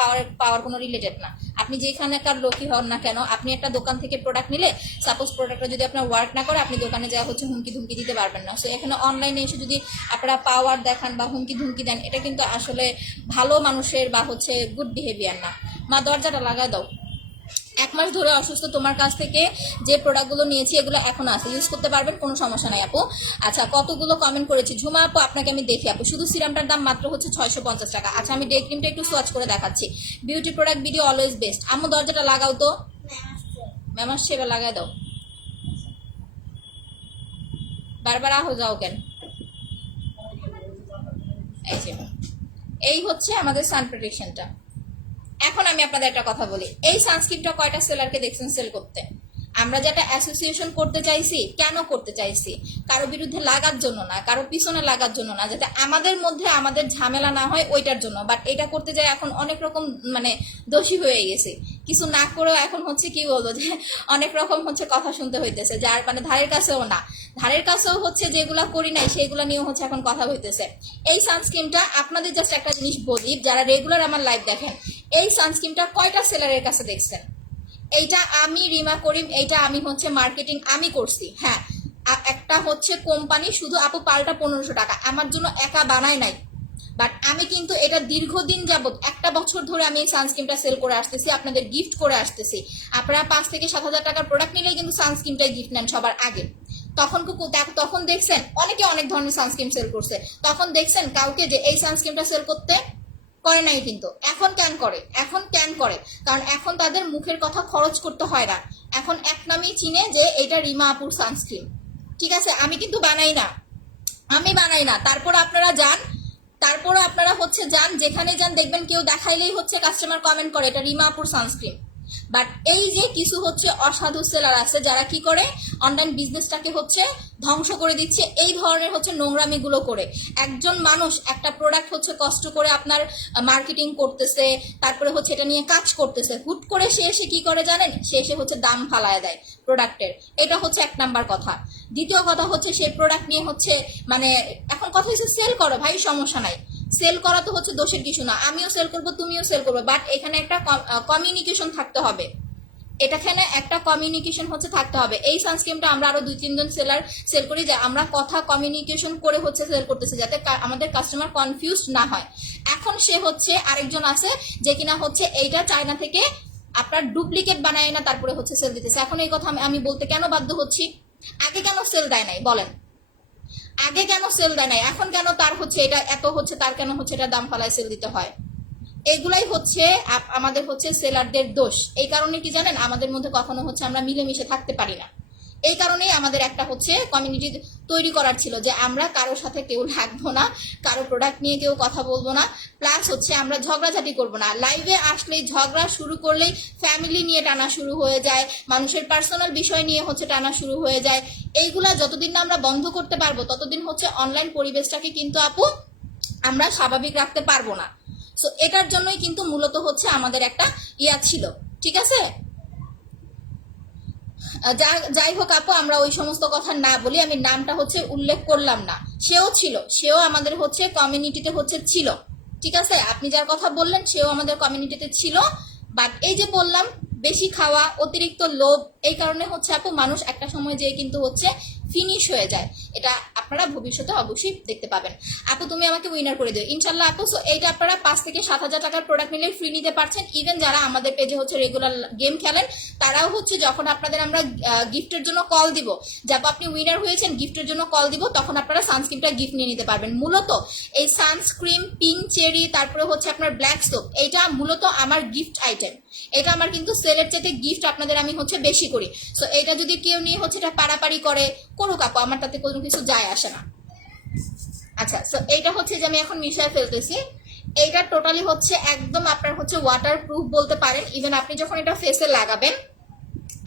পাওয়ার কোনো রিলেটেড না। আপনি যেখানকার লোকই হন না কেন, আপনি একটা দোকান থেকে প্রোডাক্ট নিলে, সাপোজ প্রোডাক্টটা যদি আপনার ওয়ার্ক না করে, আপনি দোকানে যাওয়া হচ্ছে হুমকি ধুমকি দিতে পারবেন না। সো এখানে অনলাইনে এসে যদি আপনারা পাওয়ার দেখান বা হুমকি ধুমকি দেন, এটা কিন্তু আসলে ভালো মানুষের বা হচ্ছে গুড বিহেভিয়ার না। মা দরজাটা লাগায় দাও। 1 মাস ধরে অসুস্থ, তোমার কাছ থেকে যে প্রোডাক্টগুলো নিয়েছি এগুলো এখনো আছে, ইউজ করতে পারবেন, কোনো সমস্যা নাই আপু। আচ্ছা কতগুলো কমেন্ট করেছি ঝুমা আপু, আপনাকে আমি দেখি আপু। শুধু সিরামটার দাম মাত্র হচ্ছে 650 টাকা। আচ্ছা আমি ডে ক্রিমটা একটু সোয়াচ করে দেখাচ্ছি। Beauty product video always best. আম্মু দরজাটা লাগাও তো। ম্যাম আসছে, এবার লাগাই দাও। বারবার আহ যাও কেন? এই হচ্ছে আমাদের সান প্রোটেকশনটা। এখন আমি আপনাদের একটা কথা বলি, এই সানস্ক্রিনটা কয়টা সেলারকে দেখছেন সেল করতে? আমরা যেটা অ্যাসোসিয়েশন করতে চাইছি, কেন করতে চাইছি? কারো বিরুদ্ধে লাগার জন্য না, কারো পিছনে লাগার জন্য না, যাতে আমাদের মধ্যে আমাদের ঝামেলা না হয় ওইটার জন্য। বাট এটা করতে যাই এখন অনেক রকম মানে দোষী হয়ে গেছে, কিছু না করেও এখন হচ্ছে কি বলবো যে অনেক রকম হচ্ছে কথা শুনতে হইতেছে, যার মানে ধারের কাছেও না, ধারের কাছেও হচ্ছে যেগুলা করি নাই সেইগুলা নিয়েও হচ্ছে এখন কথা হইতেছে। এই সানস্ক্রিনটা আপনাদের জাস্ট একটা জিনিস বলি, যারা রেগুলার আমার লাইভ দেখেন, এই সানস্ক্রিনটা কয়টা সেলারের কাছে দেখছেন? এইটা আমি রিমা করিম, এইটা আমি হচ্ছে মার্কেটিং আমি করছি, হ্যাঁ। একটা হচ্ছে কোম্পানি শুধু আপু পাল্টা 1500 টাকা আমার জন্য একা বানায় নাই, বাট আমি কিন্তু এটা দীর্ঘদিন যাবত 1 বছর ধরে আমি এই সানস্ক্রিনটা সেল করে আসতেছি, আপনাদের গিফট করে আসতেছি। আপনারা 5 থেকে 7 হাজার টাকার প্রোডাক্ট নিলেই কিন্তু সানস্ক্রিনটাই গিফট নেন সবার আগে। তখন দেখছেন অনেকে অনেক ধরনের সানস্ক্রিন সেল করছে, তখন দেখছেন কাউকে যে এই সানস্ক্রিনটা সেল করতে করে নাই? কিন্তু এখন কেন করে? কারণ এখন তাদের মুখের কথা খরচ করতে হয় না, এখন এক নামেই চিনে যে এটা রিমা আপুর সানস্ক্রিন, ঠিক আছে? আমি কিন্তু বানাই না, তারপর আপনারা হচ্ছে যান, যেখানে যান দেখবেন কেউ দেখাইলেই হচ্ছে কাস্টমার কমেন্ট করে এটা রিমা আপুর সানস্ক্রিন। বাট এই যে কিছু হচ্ছে অসাধু সেলার আছে যারা কি করে অনলাইন বিজনেসটাকে হচ্ছে ধ্বংস করে দিচ্ছে এই ধরনের হচ্ছে নোংরামিগুলো করে। একজন মানুষ একটা প্রোডাক্ট হচ্ছে কষ্ট করে আপনার মার্কেটিং করতেছে, তারপরে হচ্ছে এটা নিয়ে কাজ করতেছে, হুট করে সে এসে কি করে জানেন, সে এসে হচ্ছে দাম ফালায় দেয় প্রোডাক্টের। এটা হচ্ছে এক নাম্বার কথা। দ্বিতীয় কথা হচ্ছে সেই প্রোডাক্ট নিয়ে হচ্ছে মানে এখন কথা হচ্ছে সেল করো ভাই, সমস্যা নাই, সেল করা তো হচ্ছে দোষের কিছু না, আমিও সেল করবো তুমিও সেল করবো, বাট এখানে একটা কমিউনিকেশন থাকতে হবে, এটাখানে একটা কমিউনিকেশন হচ্ছে থাকতে হবে। এই সানস্ক্রিনটা আমরা আরো 2-3 জন সেলার সেল করি যে আমরা কথা কমিউনিকেশন করে হচ্ছে সেল করতেছি যাতে আমাদের কাস্টমার কনফিউজড না হয়। এখন সে হচ্ছে আরেকজন আছে যে কিনা হচ্ছে এইটা চায়না থেকে আপনার ডুপ্লিকেট বানায় না তারপরে হচ্ছে সেল দিতেছে। এখন এই কথা আমি বলতে কেন বাধ্য হচ্ছি, আগে কেন সেল দেয় নাই বলেন, আগে কেন সেল দেয় নাই, এখন কেন তার হচ্ছে এটা এত হচ্ছে, তার কেন হচ্ছে এটা দাম ফালায় সেল দিতে হয়? এগুলাই হচ্ছে আমাদের হচ্ছে সেলারদের দোষ। এই কারণে কি জানেন, আমাদের মধ্যে কখনো হচ্ছে আমরা মিলেমিশে থাকতে পারি না। এই কারণেই আমাদের একটা হচ্ছে কমিউনিটি তৈরি করার ছিল যে আমরা কারোর সাথে কেউ লাগবো না, কারো প্রোডাক্ট নিয়ে কেউ কথা বলবো না, প্লাস হচ্ছে আমরা ঝগড়াঝাটি করবো না। লাইভে আসলেই ঝগড়া শুরু করলেই ফ্যামিলি নিয়ে টানা শুরু হয়ে যায়, মানুষের পার্সোনাল বিষয় নিয়ে হচ্ছে টানা শুরু হয়ে যায়। এইগুলা যতদিন না আমরা বন্ধ করতে পারবো ততদিন হচ্ছে অনলাইন পরিবেশটাকে কিন্তু আপু আমরা স্বাভাবিক রাখতে পারবো না। সো এটার জন্যই কিন্তু মূলত হচ্ছে আমাদের একটা ইয়া ছিল, ঠিক আছে? যাই হোক আপু, আমরা ওই সমস্ত কথা না বলি, আমি নামটা হচ্ছে উল্লেখ করলাম না, সেও ছিল, সেও আমাদের হচ্ছে কমিউনিটিতে হচ্ছে ছিল, ঠিক আছে? আপনি যার কথা বললেন সেও আমাদের কমিউনিটিতে ছিল। বাট এই যে বললাম বেশি খাওয়া, অতিরিক্ত লোভ, এই কারণে হচ্ছে আপু মানুষ একটা সময় যেয়ে কিন্তু হচ্ছে ফিনিশ হয়ে যায়। এটা আপনারা ভবিষ্যতে অবশ্যই দেখতে পাবেন। আপু তুমি আমাকে উইনার করে দিও ইনশাল্লাহ আপু। সো এইটা আপনারা 5 থেকে 7,000 টাকার প্রোডাক্ট নিলে ফ্রি নিতে পারছেন। ইভেন যারা আমাদের পেজে হচ্ছে রেগুলার গেম খেলেন তারাও হচ্ছে যখন আপনাদের আমরা গিফটের জন্য কল দিব, যাবো আপনি উইনার হয়েছেন গিফটের জন্য কল দিব, তখন আপনারা সানস্ক্রিনটা গিফট নিয়ে নিতে পারবেন। মূলত এই সানস্ক্রিন, পিঙ্ক চেরি, তারপরে হচ্ছে আপনার ব্ল্যাক সোপ, এইটা মূলত আমার গিফট আইটেম। এটা আমার কিন্তু সেলের চেয়ে গিফট আপনাদের আমি হচ্ছে বেশি করি। সো এটা যদি কেউ নিয়ে হচ্ছে এটা পারাপারি করে করুক আপু, আমার তাতে কোনো কিছু যায় আসে না। আচ্ছা, সো এইটা হচ্ছে যে আমি এখন মিশিয়ে ফেলতেছি। এইটা টোটালি হচ্ছে একদম আপনার হচ্ছে ওয়াটার প্রুফ বলতে পারেন। ইভেন আপনি যখন এটা ফেসে লাগাবেন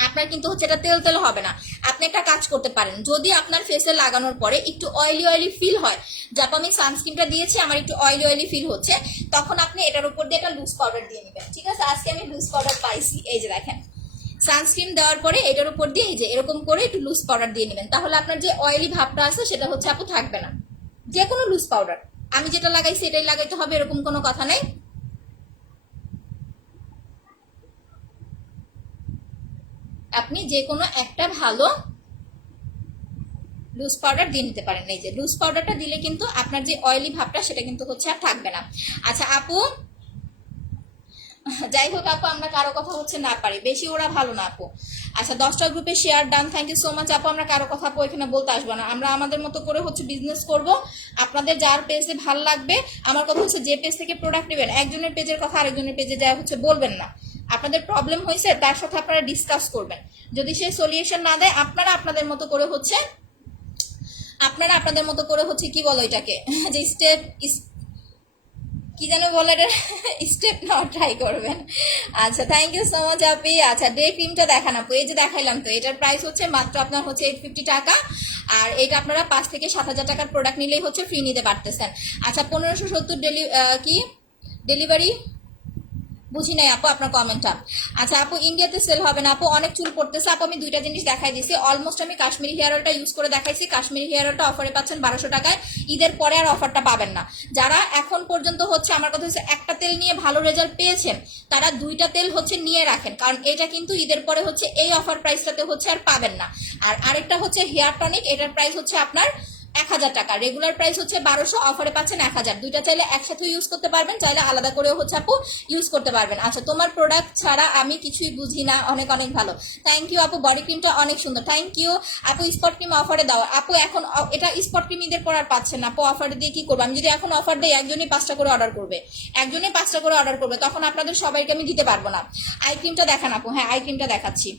আপনার কিন্তু হচ্ছে এটা তেল তেল হবে না। আপনি একটা কাজ করতে পারেন, যদি আপনার ফেসে লাগানোর পরে একটু অয়েলি অয়েলি ফিল হয়, যাতে আমি সানস্ক্রিনটা দিয়েছি আমার একটু অয়েলি অয়েলি ফিল হচ্ছে, তখন আপনি এটার উপর দিয়ে একটা লুজ পাউডার দিয়ে নেবেন, ঠিক আছে? আজকে আমি লুজ পাউডার পাইছি, এই যে দেখেন সানস্ক্রিন দেওয়ার পরে এটার উপর দিয়ে এই যে এরকম করে একটু লুজ পাউডার দিয়ে নেবেন, তাহলে আপনার যে অয়েলি ভাবটা আছে সেটা হচ্ছে আপু থাকবে না। যে কোনো লুজ পাউডার, আমি যেটা লাগাইছি এটাই লাগাইতে হবে এরকম কোনো কথা নেই। আপনি যে কোনো একটা ভালো লুজ পাউডার দিয়ে নিতে পারেন। এই যে লুজ পাউডারটা দিলে কিন্তু আপনার যে অয়েলি ভাবটা সেটা কিন্তু হচ্ছে আর থাকবে না। আচ্ছা আপু, যাই হোক আপু, আমরা কারো কথা হচ্ছে না পারি বেশি, ওরা ভালো না আপু। আচ্ছা 10টা গ্রুপে share done, thank you so much আপু। আমরা কারো কথা আপু এখানে বলতে আসবো না, আমরা আমাদের মতো করে হচ্ছে বিজনেস করব। আপনাদের যার পেজে ভাল লাগবে, আমার কথা হচ্ছে যে পেজ থেকে প্রোডাক্ট নেবেন একজনের পেজের কথা আরেকজনের পেজে যা হচ্ছে বলবেন না। আপনাদের প্রবলেম হয়েছে তার সাথে আপনারা ডিসকাস করবেন, যদি সে সলিউশন না দেয় আপনারা আপনাদের মতো করে হচ্ছে কি বলো এটাকে, যে স্টেপ কি যেন বলে স্টেপ নাও ট্রাই করবেন। আচ্ছা থ্যাংক ইউ সো মাচ আপি। আচ্ছা ডে ক্রিমটা দেখান আপু, এই যে দেখাইলাম তো, এটার প্রাইস হচ্ছে মাত্র আপনার হচ্ছে 850 টাকা, আর এটা আপনারা 5 থেকে 7,000 টাকার প্রোডাক্ট নিলেই হচ্ছে ফ্রি নিতে পারতেছেন। আচ্ছা 1570 ডেলিভারি, বুঝি নাই আপু আপনার কমেন্টটা। আচ্ছা আপু ইন্ডিয়াতে সেল হবে না আপু, অনেক চুল পড়তেছে আপু। আমি দুইটা জিনিস দেখাই দিছি অলমোস্ট, আমি কাশ্মীরি হেয়ার অয়েলটা ইউজ করে দেখাইছি। কাশ্মীরি হেয়ার অয়েলটা অফারে পাচ্ছেন 1200 টাকায়, ঈদের পরে আর অফারটা পাবেন না। যারা এখন পর্যন্ত হচ্ছে আমার কথা হচ্ছে একটা তেল নিয়ে ভালো রেজাল্ট পেয়েছেন তারা 2টা তেল হচ্ছে নিয়ে রাখেন, কারণ এটা কিন্তু ঈদের পরে হচ্ছে এই অফার প্রাইসটাতে হচ্ছে আর পাবেন না। আর আরেকটা হচ্ছে হেয়ার টনিক, এটার প্রাইস হচ্ছে আপনার 1000 টাকা, রেগুলার প্রাইস হচ্ছে 1200, অফারে পাচ্ছেন 1000। দুইটা চাইলে একসাথে ইউজ করতে পারবেন, চাইলে আলাদা করেও হচ্ছে আপু ইউজ করতে পারবেন। আচ্ছা তোমার প্রোডাক্ট ছাড়া আমি কিছুই বুঝি না, অনেক অনেক ভালো, থ্যাংক ইউ আপু। বডি ক্রিমটা অনেক সুন্দর, থ্যাংক ইউ আপু। স্পট ক্রিম অফারে দাও আপু, এখন এটা স্পট ক্রিম ঈদের পর আর পাচ্ছেন না আপু, অফারে দিয়ে কি করবো আমি? যদি এখন অফার দেয় একজনই 5টা করে অর্ডার করবে, তখন আপনাদের সবাইকে আমি দিতে পারবো না। আই ক্রিমটা দেখান আপু। হ্যাঁ আই ক্রিমটা দেখাচ্ছি,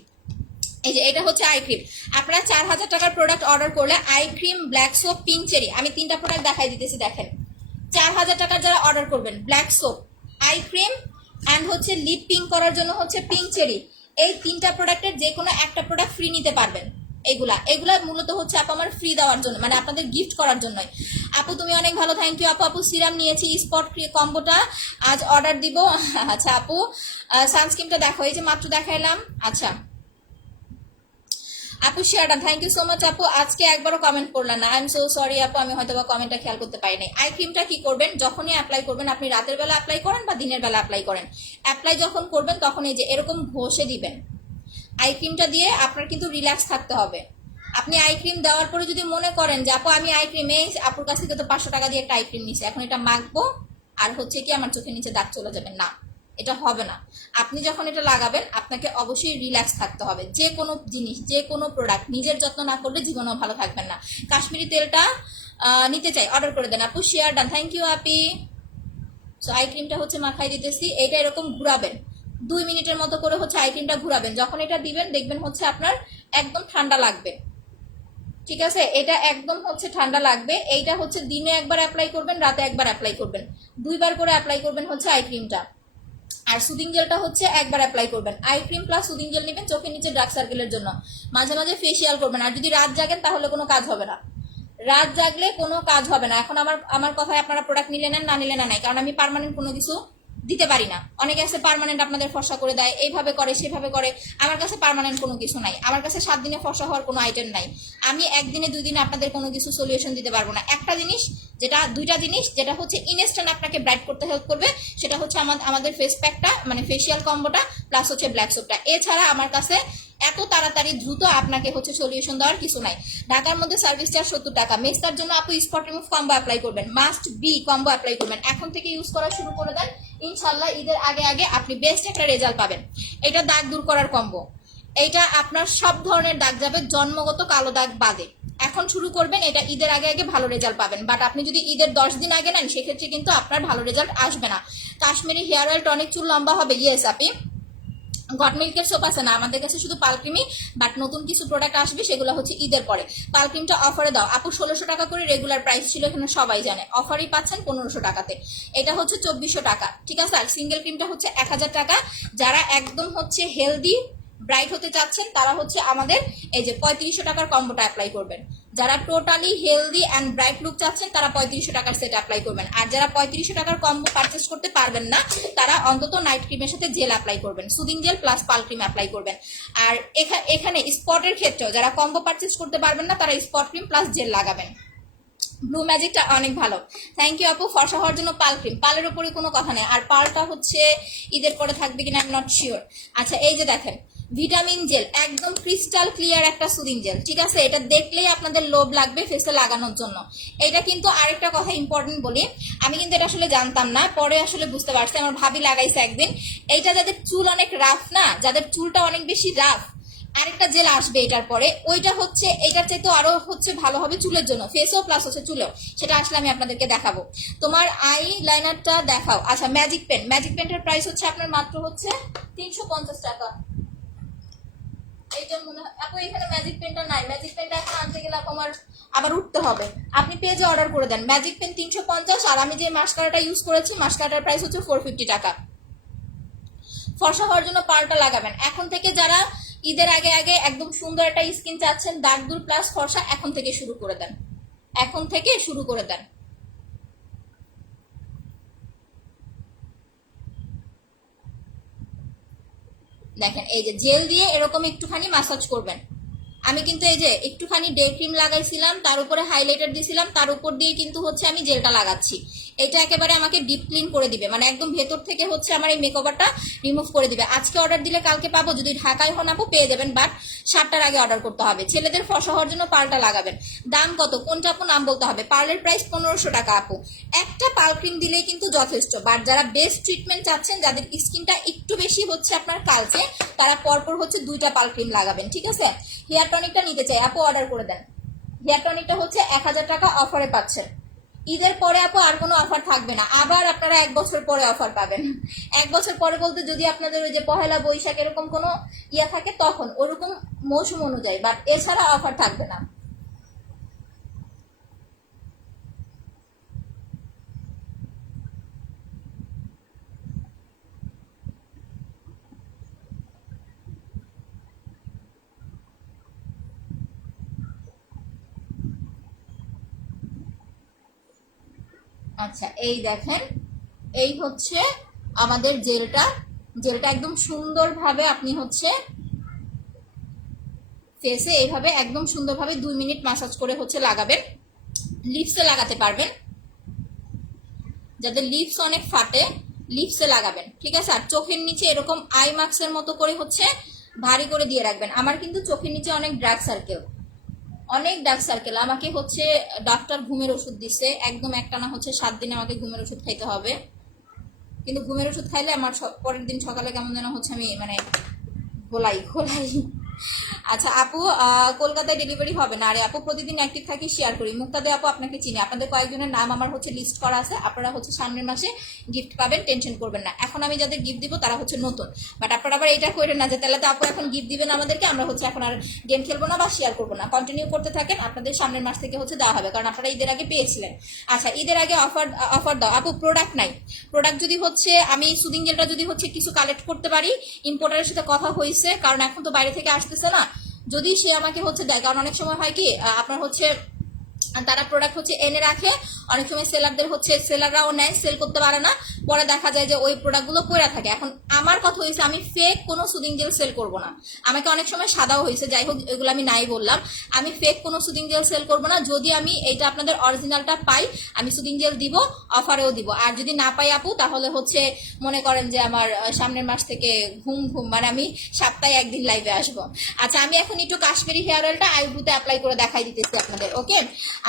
এই যে এটা হচ্ছে আই ক্রিম। আপনারা 4000 টাকার প্রোডাক্ট অর্ডার করলে eye cream, black soap, pink cherry, আমি 3টা প্রোডাক্ট দেখাই দিতেছি দেখেন। 4000 টাকার যারা অর্ডার করবেন black soap, eye cream, and হচ্ছে লিপ পিঙ্ক করার জন্য হচ্ছে পিঙ্ক চেরি। এই 3টা প্রোডাক্টের যে কোনো একটা প্রোডাক্ট ফ্রি নিতে পারবেন। এগুলা মূলত হচ্ছে আপু আমার ফ্রি দেওয়ার জন্য, মানে আপনাদের গিফট করার জন্যই। আপু তুমি অনেক ভালো, থ্যাংক ইউ আপু। আপু সিরাম নিয়েছি স্পট কম্বোটা আজ অর্ডার দিব। আচ্ছা আপু সানস্ক্রিনটা দেখো, এই যে মাত্র দেখাইলাম। আচ্ছা আপু শেয়ারডান, থ্যাংক ইউ সো মাচ আপু। আজকে একবারও কমেন্ট করলেন না, আই এম সো সরি আপু, আমি হয়তো বা কমেন্টটা খেয়াল করতে পারি নাই। আই ক্রিমটা কি করবেন, যখনই অ্যাপ্লাই করবেন, আপনি রাতের বেলা অ্যাপ্লাই করেন বা দিনের বেলা অ্যাপ্লাই করেন, অ্যাপ্লাই যখন করবেন তখন এই যে এরকম ঘষে দিবেন। আই ক্রিমটা দিয়ে আপনার কিন্তু রিল্যাক্স থাকতে হবে। আপনি আই ক্রিম দেওয়ার পরে যদি মনে করেন যে আপু আমি আই ক্রিম, এই আপুর কাছ থেকে তো 500 টাকা দিয়ে একটা আই ক্রিম নিচ্ছি, এখন এটা মাখবো আর হচ্ছে কি আমার চোখের নিচে দাগ চলে যাবে, না, এটা হবে না। আপনি যখন এটা লাগাবেন আপনাকে অবশ্যই রিল্যাক্স থাকতে হবে। যে কোনো জিনিস, যে কোনো প্রোডাক্ট নিজের যত্ন না করলে জীবনেও ভালো থাকবেন না। কাশ্মীরি তেলটা নিতে চাই, অর্ডার করে দেন আপু। Share done, thank you Api. So I ক্রিমটা হচ্ছে মাখাই দিতেছি, এটা এরকম ঘুরাবেন 2 মিনিটের মতো করে হচ্ছে আই ক্রিমটা ঘুরাবেন। যখন এটা দিবেন দেখবেন হচ্ছে আপনার একদম ঠান্ডা লাগবে, ঠিক আছে? এটা একদম হচ্ছে ঠান্ডা লাগবে। এইটা হচ্ছে দিনে একবার অ্যাপ্লাই করবেন, রাতে একবার অ্যাপ্লাই করবেন, 2বার করে অ্যাপ্লাই করবেন হচ্ছে আই ক্রিমটা। আর সুদিং জেলটা হচ্ছে একবার অ্যাপ্লাই করবেন। Eye cream plus soothing jail নেবেন চোখের নিচে ডার্ক সার্কেলের জন্য। মাঝে মাঝে ফেসিয়াল করবেন। আর যদি রাত জাগেন তাহলে কোনো কাজ হবে না, রাত জাগলে কোনো কাজ হবে না। এখন আমার কথায় আপনারা প্রোডাক্ট নিলে নেন, না নিলে না নাই, কারণ আমি পার্মানেন্ট কোনো কিছু দিতে পারি না। অনেকে আছে পার্মানেন্ট আপনাদের ফর্সা করে দেয়, এইভাবে করে সেভাবে করে। আমার কাছে পার্মানেন্ট কোনো কিছু নাই, আমার কাছে 7 দিনে ফর্সা হওয়ার কোনো আইটেম নাই। আমি 1 দিনে 2 দিনে আপনাদের কোনো কিছু সলিউশন দিতে পারবো না। একটা জিনিস, যেটা 2টা জিনিস যেটা হচ্ছে ইনস্ট্যান্ট আপনাকে ব্রাইট করতে হেল্প করবে, সেটা হচ্ছে আমাদের ফেস প্যাকটা, মানে ফেসিয়াল কম্বোটা, প্লাস হচ্ছে ব্ল্যাক সোপটা। এছাড়া আমার কাছে এত তাড়াতাড়ি দ্রুত আপনাকে হচ্ছে সলিউশন দেওয়ার কিছু নাই। ঢাকার মধ্যে সার্ভিস চার্জ 70 টাকা। মেস্তার জন্য আপু স্পট রিমুভ কম্বো অ্যাপ্লাই করবেন, মাস্ট বি কম্বো অ্যাপ্লাই করবেন। এখন থেকে ইউজ করা শুরু করে দেন, ইনশাল্লাহ ঈদের আগে আগে আপনি বেস্ট একটা রেজাল্ট পাবেন। এটা দাগ দূর করার কম্বো, এইটা আপনার সব ধরনের দাগ যাবে, জন্মগত কালো দাগ বাদে। এখন শুরু করবেন, এটা ঈদের আগে আগে ভালো রেজাল্ট পাবেন। বাট আপনি যদি ঈদের 10 দিন আগে নেন সেক্ষেত্রে কিন্তু আপনার ভালো রেজাল্ট আসবে না। কাশ্মীরি হেয়ার অয়েল টনিক, চুল লম্বা হবে, ইয়েস আপি। গড মিল্কের সোপ আছে না আমাদের কাছে, শুধু পালক্রিমই। বাট নতুন কিছু প্রোডাক্ট আসবে, সেগুলো হচ্ছে ঈদের পরে। পালক্রিমটা অফারে দাও আপু, 1600 টাকা করে রেগুলার প্রাইস ছিল, এখানে সবাই জানে। অফারই পাচ্ছেন 1500 টাকাতে, এটা হচ্ছে 2400 টাকা, ঠিক আছে? আর সিঙ্গেল ক্রিমটা হচ্ছে 1000 টাকা। যারা একদম হচ্ছে হেলদি ব্রাইট হতে চাচ্ছেন তারা হচ্ছে আমাদের এই যে 3500 টাকার কম্বোটা অ্যাপ্লাই করবেন। যারা totally healthy and bright look চাচ্ছেন তারা 3500 টাকার সেট অ্যাপ্লাই করবেন। আর যারা 3500 টাকার কম্বো পারচেস করতে পারবেন না তারা অন্তত নাইট ক্রিমের সাথে জেল অ্যাপ্লাই করবেন, সুদিং জেল প্লাস পাল ক্রিম অ্যাপ্লাই করবেন। আর এখানে স্পটের ক্ষেত্রেও যারা কম্বো পারচেস করতে পারবেন না তারা স্পট ক্রিম প্লাস জেল লাগাবেন। ব্লু ম্যাজিকটা অনেক ভালো, থ্যাংক ইউ আপু। ফর্সা হওয়ার জন্য পাল ক্রিম, পালের উপরে কোনো কথা নেই। আর পালটা হচ্ছে ঈদের পরে থাকবে কিনা আই এম নট শিওর। আচ্ছা এই যে দেখেন ভিটামিন জেল, একদম ক্রিস্টাল ক্লিয়ার একটা সুদিং জেল, ঠিক আছে? এটা দেখলেই আপনাদের লোভ লাগবে ফেসে লাগানোর জন্য। এটা কিন্তু আরেকটা কথা ইম্পর্টেন্ট বলি, আমি কিন্তু এটা আসলে জানতাম না, পরে আসলে বুঝতে পারছি, আমার ভাবি লাগাইছে একদিন। এইটা যাদের চুল অনেক রাফ না, যাদের চুলটা অনেক বেশি রাফ, আরেকটা জেল আসবে এটার পরে, ওইটা হচ্ছে এটার চাইতে আরো হচ্ছে ভালো হবে চুলের জন্য, ফেসও প্লাস হচ্ছে চুলেও। সেটা আসলে আমি আপনাদেরকে দেখাবো। তোমার আই লাইনারটা দেখাও। আচ্ছা ম্যাজিক পেন, ম্যাজিক পেনটার প্রাইস হচ্ছে আপনার মাত্র হচ্ছে 350 টাকা। এইটা মনে হয় আপু এখানে ম্যাজিক পেনটা নাই, ম্যাজিক পেনটা এখন আনতে গেলে আমার আবার উঠতে হবে। আপনি পেজে অর্ডার করে দেন, ম্যাজিক পেন 350। আর আমি যে মাস্কারাটা ইউজ করেছি মাস্কারাটার প্রাইস হচ্ছে 450 টাকা। ফর্সা হওয়ার জন্য পালটা লাগাবেন এখন থেকে। যারা ঈদের আগে আগে একদম সুন্দর একটা স্কিন চাচ্ছেন, দাগ দূর প্লাস ফর্সা, এখন থেকে শুরু করে দেন, এখন থেকে শুরু করে দেন। দেখেন এই যে জেল দিয়ে এরকম একটুখানি ম্যাসাজ করবেন। আমি কিন্তু এই যে একটুখানি ডে ক্রিম লাগাইছিলাম, তার উপরে হাইলাইটার দিয়েছিলাম, তার উপর দিয়ে কিন্তু হচ্ছে আমি জেলটা লাগাচ্ছি। এটা একেবারে আমাকে ডিপ ক্লিন করে দিবে, মানে একদম ভেতর থেকে হচ্ছে আমার এই মেকওভারটা রিমুভ করে দিবে। আজকে অর্ডার দিলে কালকে পাবো, যদি ঢাকায় হন আপু পেয়ে যাবেন, বাট 7টার আগে অর্ডার করতে হবে। ছেলেদের ফসা হওয়ার জন্য পালটা লাগাবেন। দাম কত কোনটা আপু নাম বলতে হবে। পার্লের প্রাইস 1500 টাকা আপু। একটা পাল ক্রিম দিলেই কিন্তু যথেষ্ট। বাট যারা বেস্ট ট্রিটমেন্ট চাচ্ছেন, যাদের স্কিনটা একটু বেশি হচ্ছে আপনার কালচে, তারা পরপর হচ্ছে 2টা পাল ক্রিম লাগাবেন, ঠিক আছে? হেয়ার টনিকটা নিতে চাই আপু, অর্ডার করে দেন। হেয়ার টনিকটা হচ্ছে 1000 টাকা অফারে পাচ্ছেন। ঈদের পরে আপু আর কোনো অফার থাকবে না, আবার আপনারা 1 বছর পরে অফার পাবেন। 1 বছর পরে বলতে যদি আপনাদের ওই যে পহেলা বৈশাখ এরকম কোনো ইয়ে থাকে তখন ওরকম মৌসুম অনুযায়ী, বাট এছাড়া অফার থাকবে না। আচ্ছা এই দেখেন, এই হচ্ছে আমাদের জেলটা। জেলটা একদম সুন্দরভাবে আপনি হচ্ছে ফেসে এইভাবে একদম সুন্দরভাবে 2 মিনিট ম্যাসাজ করে হচ্ছে লাগাবেন। লিপসে লাগাতে পারবেন, যাদের লিপস অনেক ফাটে লিপসে লাগাবেন, ঠিক আছে। আর চোখের নিচে এরকম আই মাস্কের মতো করে হচ্ছে ভারী করে দিয়ে রাখবেন। আমার কিন্তু চোখের নিচে অনেক ডার্ক সার্কেল, অনেক ডার্ক সার্কেল। আমাকে হচ্ছে ডাক্তার ঘুমের ওষুধ দিচ্ছে, একদম একটানা হচ্ছে 7 দিনে আমাকে ঘুমের ওষুধ খাইতে হবে। কিন্তু ঘুমের ওষুধ খাইলে আমার পরের দিন সকালে কেমন যেন হচ্ছে আমি মানে খোলাই খোলাই। আচ্ছা আপু, কলকাতায় ডেলিভারি হবে না? আরে আপু প্রতিদিন অ্যাক্টিভ থাকি, শেয়ার করি। মুক্তাদে আপু আপনাকে চিনি, আপনাদের কয়েকজনের নাম আমার হচ্ছে লিস্ট করা আছে, আপনারা হচ্ছে সামনের মাসে গিফট পাবেন, টেনশন করবেন না। এখন আমি যাদের গিফট দিব তারা হচ্ছে নতুন, বাট আপনারা আবার এটা করেন না যে তাহলে তো আপু এখন গিফট দিবেন আমাদেরকে, আমরা হচ্ছে এখন আর গেম খেলবো না বা শেয়ার করবো না। কন্টিনিউ করতে থাকেন, আপনাদের সামনের মাস থেকে হচ্ছে দেওয়া হবে, কারণ আপনারা ঈদের আগে পেয়েছিলেন। আচ্ছা ঈদের আগে অফার দাও আপু। প্রোডাক্ট নাই, প্রোডাক্ট যদি হচ্ছে আমি সুদিং জেলটা যদি হচ্ছে কিছু কালেক্ট করতে পারি, ইম্পোর্টারের সাথে কথা হয়েছে, কারণ এখন তো বাইরে থেকে আসতেছে না, যদি সে আমাকে হচ্ছে দেয়। কারণ অনেক সময় হয় কি আপনার হচ্ছে তারা প্রোডাক্ট হচ্ছে এনে রাখে, অনেক সময় সেলারদের হচ্ছে সেলাররাও নেয়, সেল করতে পারে না, পরে দেখা যায় যে ওই প্রোডাক্টগুলো পড়ে থাকে। এখন আমার কথা হয়েছে আমি ফেক কোনো সুদিং জেল সেল করব না। আমাকে অনেক সময় সাদাও হয়েছে, যাই হোক এগুলো আমি নাই বললাম। আমি ফেক কোনো সুদিং জেল সেল করব না। যদি আমি এইটা আপনাদের অরিজিনালটা পাই আমি সুদিং জেল দিব, অফারেও দিব। আর যদি না পাই আপু তাহলে হচ্ছে মনে করেন যে আমার সামনের মাস থেকে ঘুম ঘুম মানে আমি সপ্তাহে একদিন লাইভে আসবো। আচ্ছা আমি এখন একটু কাশ্মীরি হেয়ার অয়েলটা আইব্রুতে অ্যাপ্লাই করে দেখাই দিতেছি আপনাদের, ওকে।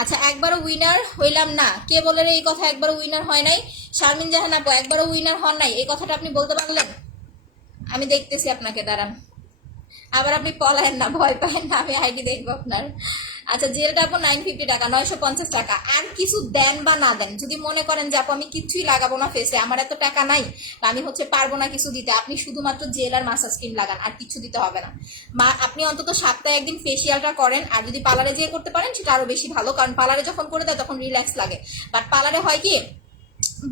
আচ্ছা একবারও উইনার হইলাম না, কে বলে রে এই কথা? একবারও উইনার হয় নাই? শারমিন জাহান আপু একবারও উইনার হন নাই, এই কথাটা আপনি বলতে পারলেন? আমি দেখতেছি আপনাকে, দাঁড়ান। আবার আপনি পলায়েন না, ভয় পায়েন না, আমি আইডি দেখবো আপনার। আচ্ছা জেলটা আপু 950 টাকা, 950 টাকা। আর কিছু দেন বা না দেন, যদি মনে করেন যে আপু আমি কিছুই লাগাবো না ফেসে, আমার এত টাকা নাই, আমি হচ্ছে পারবো না কিছু দিতে, আপনি শুধুমাত্র জেল আর মাসাজ ক্রিম লাগান, আর কিছু দিতে হবে না। আপনি অন্তত সপ্তাহে একদিন ফেসিয়ালটা করেন, আর যদি পার্লারে যেয়ে করতে পারেন সেটা আরো বেশি ভালো, কারণ পার্লারে যখন করে দেয় তখন রিল্যাক্স লাগে। বাট পার্লারে হয় কি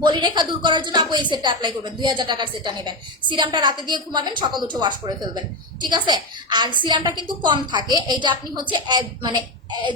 বলিরেখা দূর করার জন্য আপু এই সেটটা অ্যাপ্লাই করবেন, 2000 টাকার সেটটা নেবেন। সিরামটা রাতে দিয়ে ঘুমাবেন, সকাল উঠে ওয়াশ করে ফেলবেন, ঠিক আছে। আর সিরামটা কিন্তু কম থাকে, এইটা আপনি হচ্ছে মানে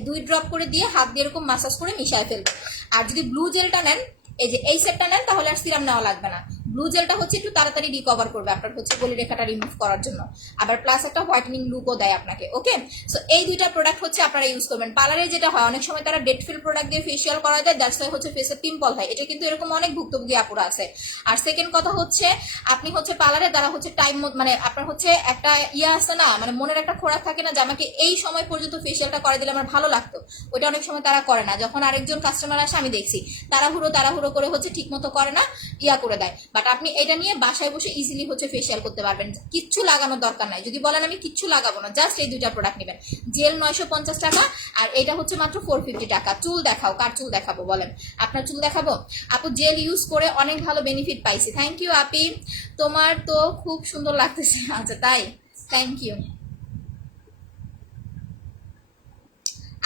2 ড্রপ করে দিয়ে হাত দিয়ে এরকম মাসাজ করে মিশিয়ে ফেলবেন। আর যদি ব্লু জেলটা নেন, এই যে এই সেটটা নেন, তাহলে আর সিরাম নেওয়া লাগবে না। ব্লু জেলটা হচ্ছে একটু তাড়াতাড়ি রিকভার করবে আপনার হচ্ছে বলিরেখাটা রিমুভ করার জন্য, আবার প্লাস একটা হোয়াইটেনিং লুকও দেয় আপনাকে, ওকে। সো এই দুইটা প্রোডাক্ট হচ্ছে আপনারা ইউজ করবেন। পার্লারে যেটা হয় অনেক সময় তারা ডেট ফিল প্রোডাক্ট দিয়ে ফেসিয়াল করা দেয়, দ্যাটস ওয়াই হচ্ছে ফেসে পিম্পল হয়, এটা কিন্তু এরকম অনেক ভুক্তভোগী আপুরা আছে। আর সেকেন্ড কথা হচ্ছে আপনি হচ্ছে পার্লারে দ্বারা হচ্ছে টাইম মানে আপনার হচ্ছে একটা ইয়ে আছে না, মানে মনের একটা খোরাক থাকে না যে আমাকে এই সময় পর্যন্ত ফেসিয়ালটা করে দিলে আমার ভালো লাগতো, ওইটা অনেক সময় তারা করে না। যখন আরেকজন কাস্টমার আসে আমি দেখছি তাড়াহুড়ো করে হচ্ছে ঠিক মতো করে না, ইয়া করে দেয়। বাট আপনি এটা নিয়ে বাসায় বসে ইজিলি হচ্ছে ফেসিয়াল করতে পারবেন, কিচ্ছু লাগানোর দরকার নাই। যদি বলেন আমি কিচ্ছু লাগাবো না, জাস্ট এই দুইটা প্রোডাক্ট নেবেন। জেল 950 টাকা, আর এটা হচ্ছে মাত্র 450 টাকা। চুল দেখাও, কার চুল দেখাবো বলেন? আপনার চুল দেখাবো? আপু জেল ইউজ করে অনেক ভালো বেনিফিট পাইছি, থ্যাংক ইউ আপি, তোমার তো খুব সুন্দর লাগতেছে। আচ্ছা তাই, থ্যাংক ইউ।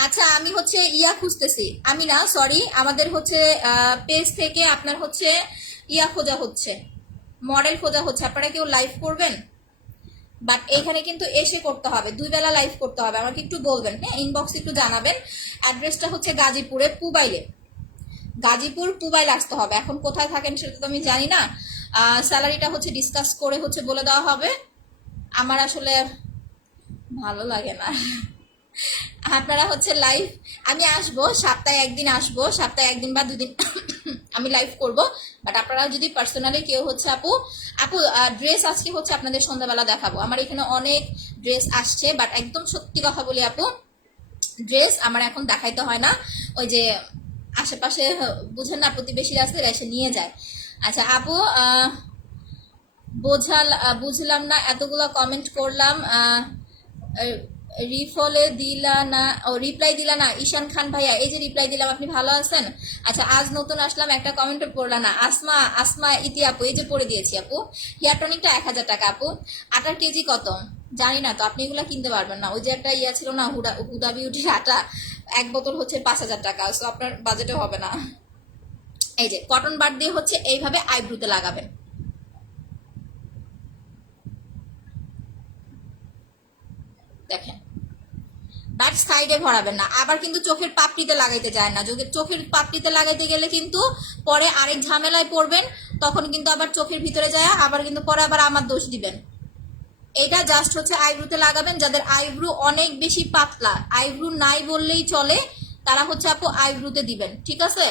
আচ্ছা আমি হচ্ছে ইয়া খুঁজতেছি, আমি না সরি, আমাদের হচ্ছে পেজ থেকে আপনার হচ্ছে ইয়া খোঁজা হচ্ছে, মডেল খোঁজা হচ্ছে। আপনারা কেউ লাইভ করবেন? বাট এখানে কিন্তু এসে করতে হবে, 2 বেলা লাইভ করতে হবে। আমাকে একটু বলবেন, হ্যাঁ ইনবক্সে একটু জানাবেন। অ্যাড্রেসটা হচ্ছে গাজীপুরে পুবাইলে, গাজীপুর পুবাইল আসতে হবে। এখন কোথায় থাকেন সেটা তো আমি জানি না, স্যালারিটা হচ্ছে ডিসকাস করে হচ্ছে বলে দেওয়া হবে। আমার আসলে ভালো লাগে না। আপনারা হচ্ছে লাইভ, আমি আসবো সপ্তাহে একদিন, আসবো সপ্তাহে একদিন বা 2 দিন আমি লাইভ করব। বাট আপনারা যদি পার্সোনালি কেউ হচ্ছে আপু আপু ড্রেস আজকে হচ্ছে আপনাদের সন্ধ্যাবেলা দেখাবো, আমার এখানে অনেক ড্রেস আসছে। বাট একদম সত্যি কথা বলি আপু, ড্রেস আমার এখন দেখাইতে হয় না, ওই যে আশেপাশে বুঝেন না প্রতিবেশীরা আছে এসে নিয়ে যায়। আচ্ছা আপু বুঝলাম না, এতগুলো কমেন্ট করলাম, রিফলে দিলা না, ও রিপ্লাই দিলা না। ঈশান খান ভাইয়া এই যে রিপ্লাই দিলাম, আপনি ভালো আছেন? আচ্ছা আজ নতুন আসলাম, একটা কমেন্ট পড়লা না। আসমা আসমা ইতি আপু এই যে পড়ে দিয়েছি আপু। হেয়ার টনিকটা 1000 টাকা আপু। আটার কেজি কত জানি না তো, আপনি এগুলা কিনতে পারবেন না। ওই যে একটা ইয়া ছিল না হুদা বিউটির আটা, 1 বোতল হচ্ছে 5000 টাকা, সো আপনার বাজেটে হবে না। এই যে কটন বার দিয়ে হচ্ছে এইভাবে আইব্রুতে লাগাবেন, দেখেন বাট সাইডে ভরাবেন না। আবার কিন্তু চোখের পাপড়িতে লাগাইতে যায় না, চোখের পাপড়িতে লাগাইতে গেলে কিন্তু পরে আরেক ঝামেলায় পড়বেন, তখন কিন্তু আবার চোখের ভিতরে যায় আবার কিন্তু পরে আবার আমার দোষ দিবেন। এটা জাস্ট হচ্ছে আইব্রুতে লাগাবেন। যাদের আইব্রু অনেক বেশি পাতলা, আইব্রু নাই বললেই চলে, তারা হচ্ছে আপু আইব্রুতে দিবেন, ঠিক আছে?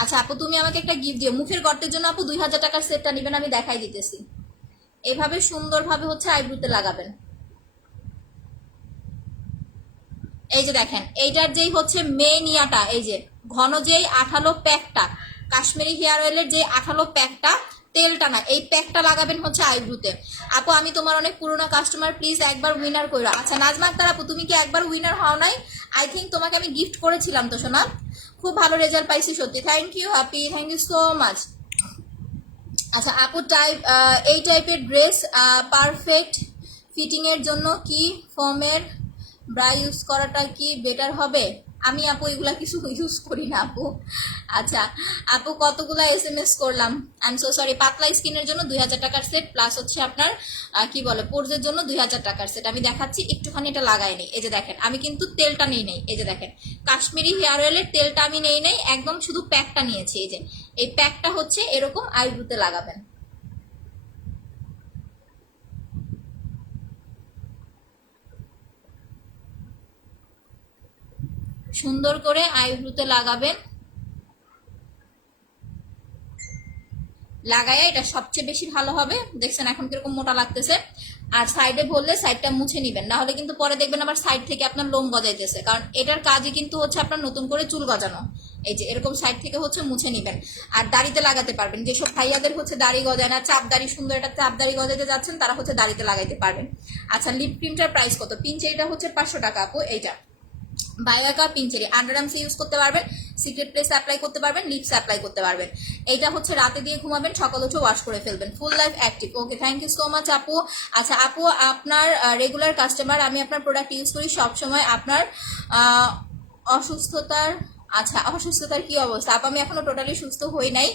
আচ্ছা আপু তুমি আমাকে একটা গিফট দিও। মুখের গর্তের জন্য আপু 2000 টাকার সেটটা নেবেন, আমি দেখাই দিতেছি। এভাবে সুন্দরভাবে হচ্ছে আইব্রুতে লাগাবেন। এই যে দেখেন, এইটার যেই হচ্ছে মেন ইয়াটা, এই যে ঘন যেই আঠালো প্যাকটা, কাশ্মীরি হেয়ার অয়েলের যে আঠালো প্যাকটা, তেলটা না, এই প্যাকটা লাগাবেন হচ্ছে আইব্রুতে। আপু আমি তোমার অনেক পুরনো কাস্টমার, প্লিজ একবার উইনার কইরা। আচ্ছা নাজমা আক্তার আপু তুমি কি একবার উইনার হও নাই? আই থিঙ্ক তোমাকে আমি গিফট করেছিলাম তো সোনা, খুব ভালো রেজাল্ট পাইছি সত্যি। Thank you happy, thank you so much. আচ্ছা আপু এই টাইপের ড্রেস পারফেক্ট ফিটিং এর জন্য কি ফর্মের ব্রা ইউজ করাটা কি বেটার হবে? আমি আপু এগুলা কিছু ইউজ করি না আপু। আচ্ছা আপু কতগুলা SMS করলাম, আই এম সো সরি। পাতলা স্কিনের জন্য 2000 টাকার সেট, প্লাস হচ্ছে আপনার কি বলে পোর্সের জন্য 2000 টাকার সেট। আমি দেখাচ্ছি, একটুখানি এটা লাগাইনি। এই যে দেখেন, আমি কিন্তু তেলটা নিই নাই। এই যে দেখেন, কাশ্মীরি হেয়ার অয়েলের তেলটা আমি নেই নাই, একদম শুধু প্যাকটা নিয়েছি। এই যে এই প্যাকটা হচ্ছে এরকম আইব্রুতে লাগাবেন। সুন্দর করে আইব্রুতে লাগাবেন। লাগাইয়া এটা সবচেয়ে বেশি ভালো হবে। দেখছেন এখন কিরকম মোটা লাগতেছে। আর সাইডে ভরলে সাইডটা মুছে নিবেন, না হলে কিন্তু পরে দেখবেন আবার সাইড থেকে আপনার লোম গজাইতেছে, কারণ এটার কাজই কিন্তু হচ্ছে আপনার নতুন করে চুল গজানো। এই যে এরকম সাইড থেকে হচ্ছে মুছে নিবেন। আর দাড়িতে লাগাতে পারবেন, যেসব ভাইয়াদের হচ্ছে দাড়ি গজায় না, চাপ দাড়ি, সুন্দর একটা চাপ দাড়ি গজাইতে যাচ্ছেন, তারা হচ্ছে দাড়িতে লাগাইতে পারবেন। আচ্ছা লিপ ক্রিমটার প্রাইস কত? পিঞ্চেরিটা হচ্ছে 500 টাকা আপু। এইটা বায়োকা পিঞ্চেরি আন্ডার আর্মস ইউজ করতে পারবেন, সিক্রেট প্লেস অ্যাপ্লাই করতে পারবেন, লিপস অ্যাপ্লাই করতে পারবেন। এইটা হচ্ছে রাতে দিয়ে ঘুমাবেন, সকাল উঠে ওয়াশ করে ফেলবেন। Full life active. Okay thank you so much আপু। আচ্ছা আপু আপনার রেগুলার কাস্টমার, আমি আপনার প্রোডাক্ট ইউজ করি সবসময়। আপনার অসুস্থতার আচ্ছা অসুস্থতার কি অবস্থা? আপু আমি এখনো টোটালি সুস্থ হই নাই,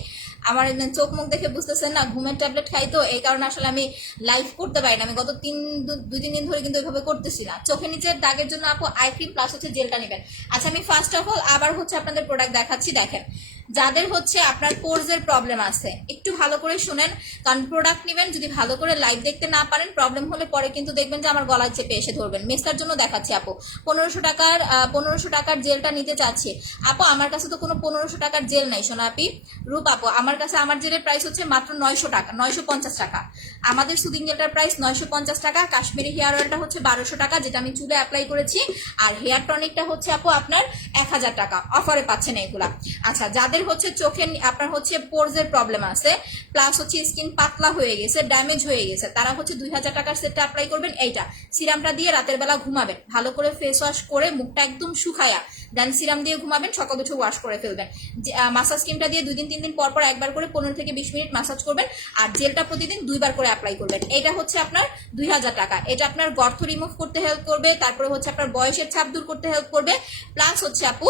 আমার চোখ মুখ দেখে বুঝতেছেন না, ঘুমের ট্যাবলেট খাই তো, এই কারণে আসলে আমি লাইভ করতে পারি না। আমি গত 2-3 দিন ধরে কিন্তু এইভাবে করতেছি না। চোখের নিচের দাগের জন্য আপু আই ক্রিম প্লাস হচ্ছে জেলটা নেবেন। আচ্ছা আমি ফার্স্ট অফ অল আবার হচ্ছে আপনাদের প্রোডাক্ট দেখাচ্ছি। দেখেন, যাদের হচ্ছে আপনার পোর্সের প্রবলেম আছে একটু ভালো করে শুনেন, কারণ প্রোডাক্ট নেবেন যদি ভালো করে লাইভ দেখতে না পারেন, প্রবলেম হলে পরে কিন্তু দেখবেন যে আমার গলায় চেপে এসে ধরবেন। মেস্তার জন্য দেখাচ্ছি আপু, 1500 টাকার জেলটা নিতে চাচ্ছি। আপু আমার কাছে তো কোনো 1500 টাকার জেল নাই সোনা আপি। রূপ আপু আমার কাছে আমার জেলের প্রাইস হচ্ছে মাত্র 900 টাকা, 950 টাকা। আমাদের সুদিং জেলটার প্রাইস 950 টাকা। কাশ্মীরি হেয়ার অয়েলটা হচ্ছে 1200 টাকা, যেটা আমি চুলে অ্যাপ্লাই করেছি। আর হেয়ার টনিকটা হচ্ছে আপু আপনার 1000 টাকা, অফারে পাচ্ছেন এইগুলা। আচ্ছা যাদের হচ্ছে চোখে আপনার হচ্ছে পোর্সের প্রবলেম আছে, প্লাস হচ্ছে স্কিন পাতলা হয়ে গেছে, ড্যামেজ হয়ে গেছে, তারা হচ্ছে 2000 টাকার সেটটা অ্যাপ্লাই করবেন। এইটা সিরামটা দিয়ে রাতের বেলা ঘুমাবেন, ভালো করে ফেস ওয়াশ করে মুখটা একদম শুকায়া দেন সিরাম দিয়ে ঘুমাবেন, সকাল উঠে ওয়াশ করে ফেলবেন। মাসাজ ক্রিমটা দিয়ে 2-3 দিন পর পর একবার করে 15 থেকে 20 মিনিট মাসাজ করবেন। আর জেলটা প্রতিদিন 2বার করে অ্যাপ্লাই করবেন। এটা হচ্ছে আপনার 2000 টাকা। এটা আপনার গর্ত রিমুভ করতে হেল্প করবে, তারপরে হচ্ছে আপনার বয়সের ছাপ দূর করতে হেল্প করবে, প্লাস হচ্ছে আপু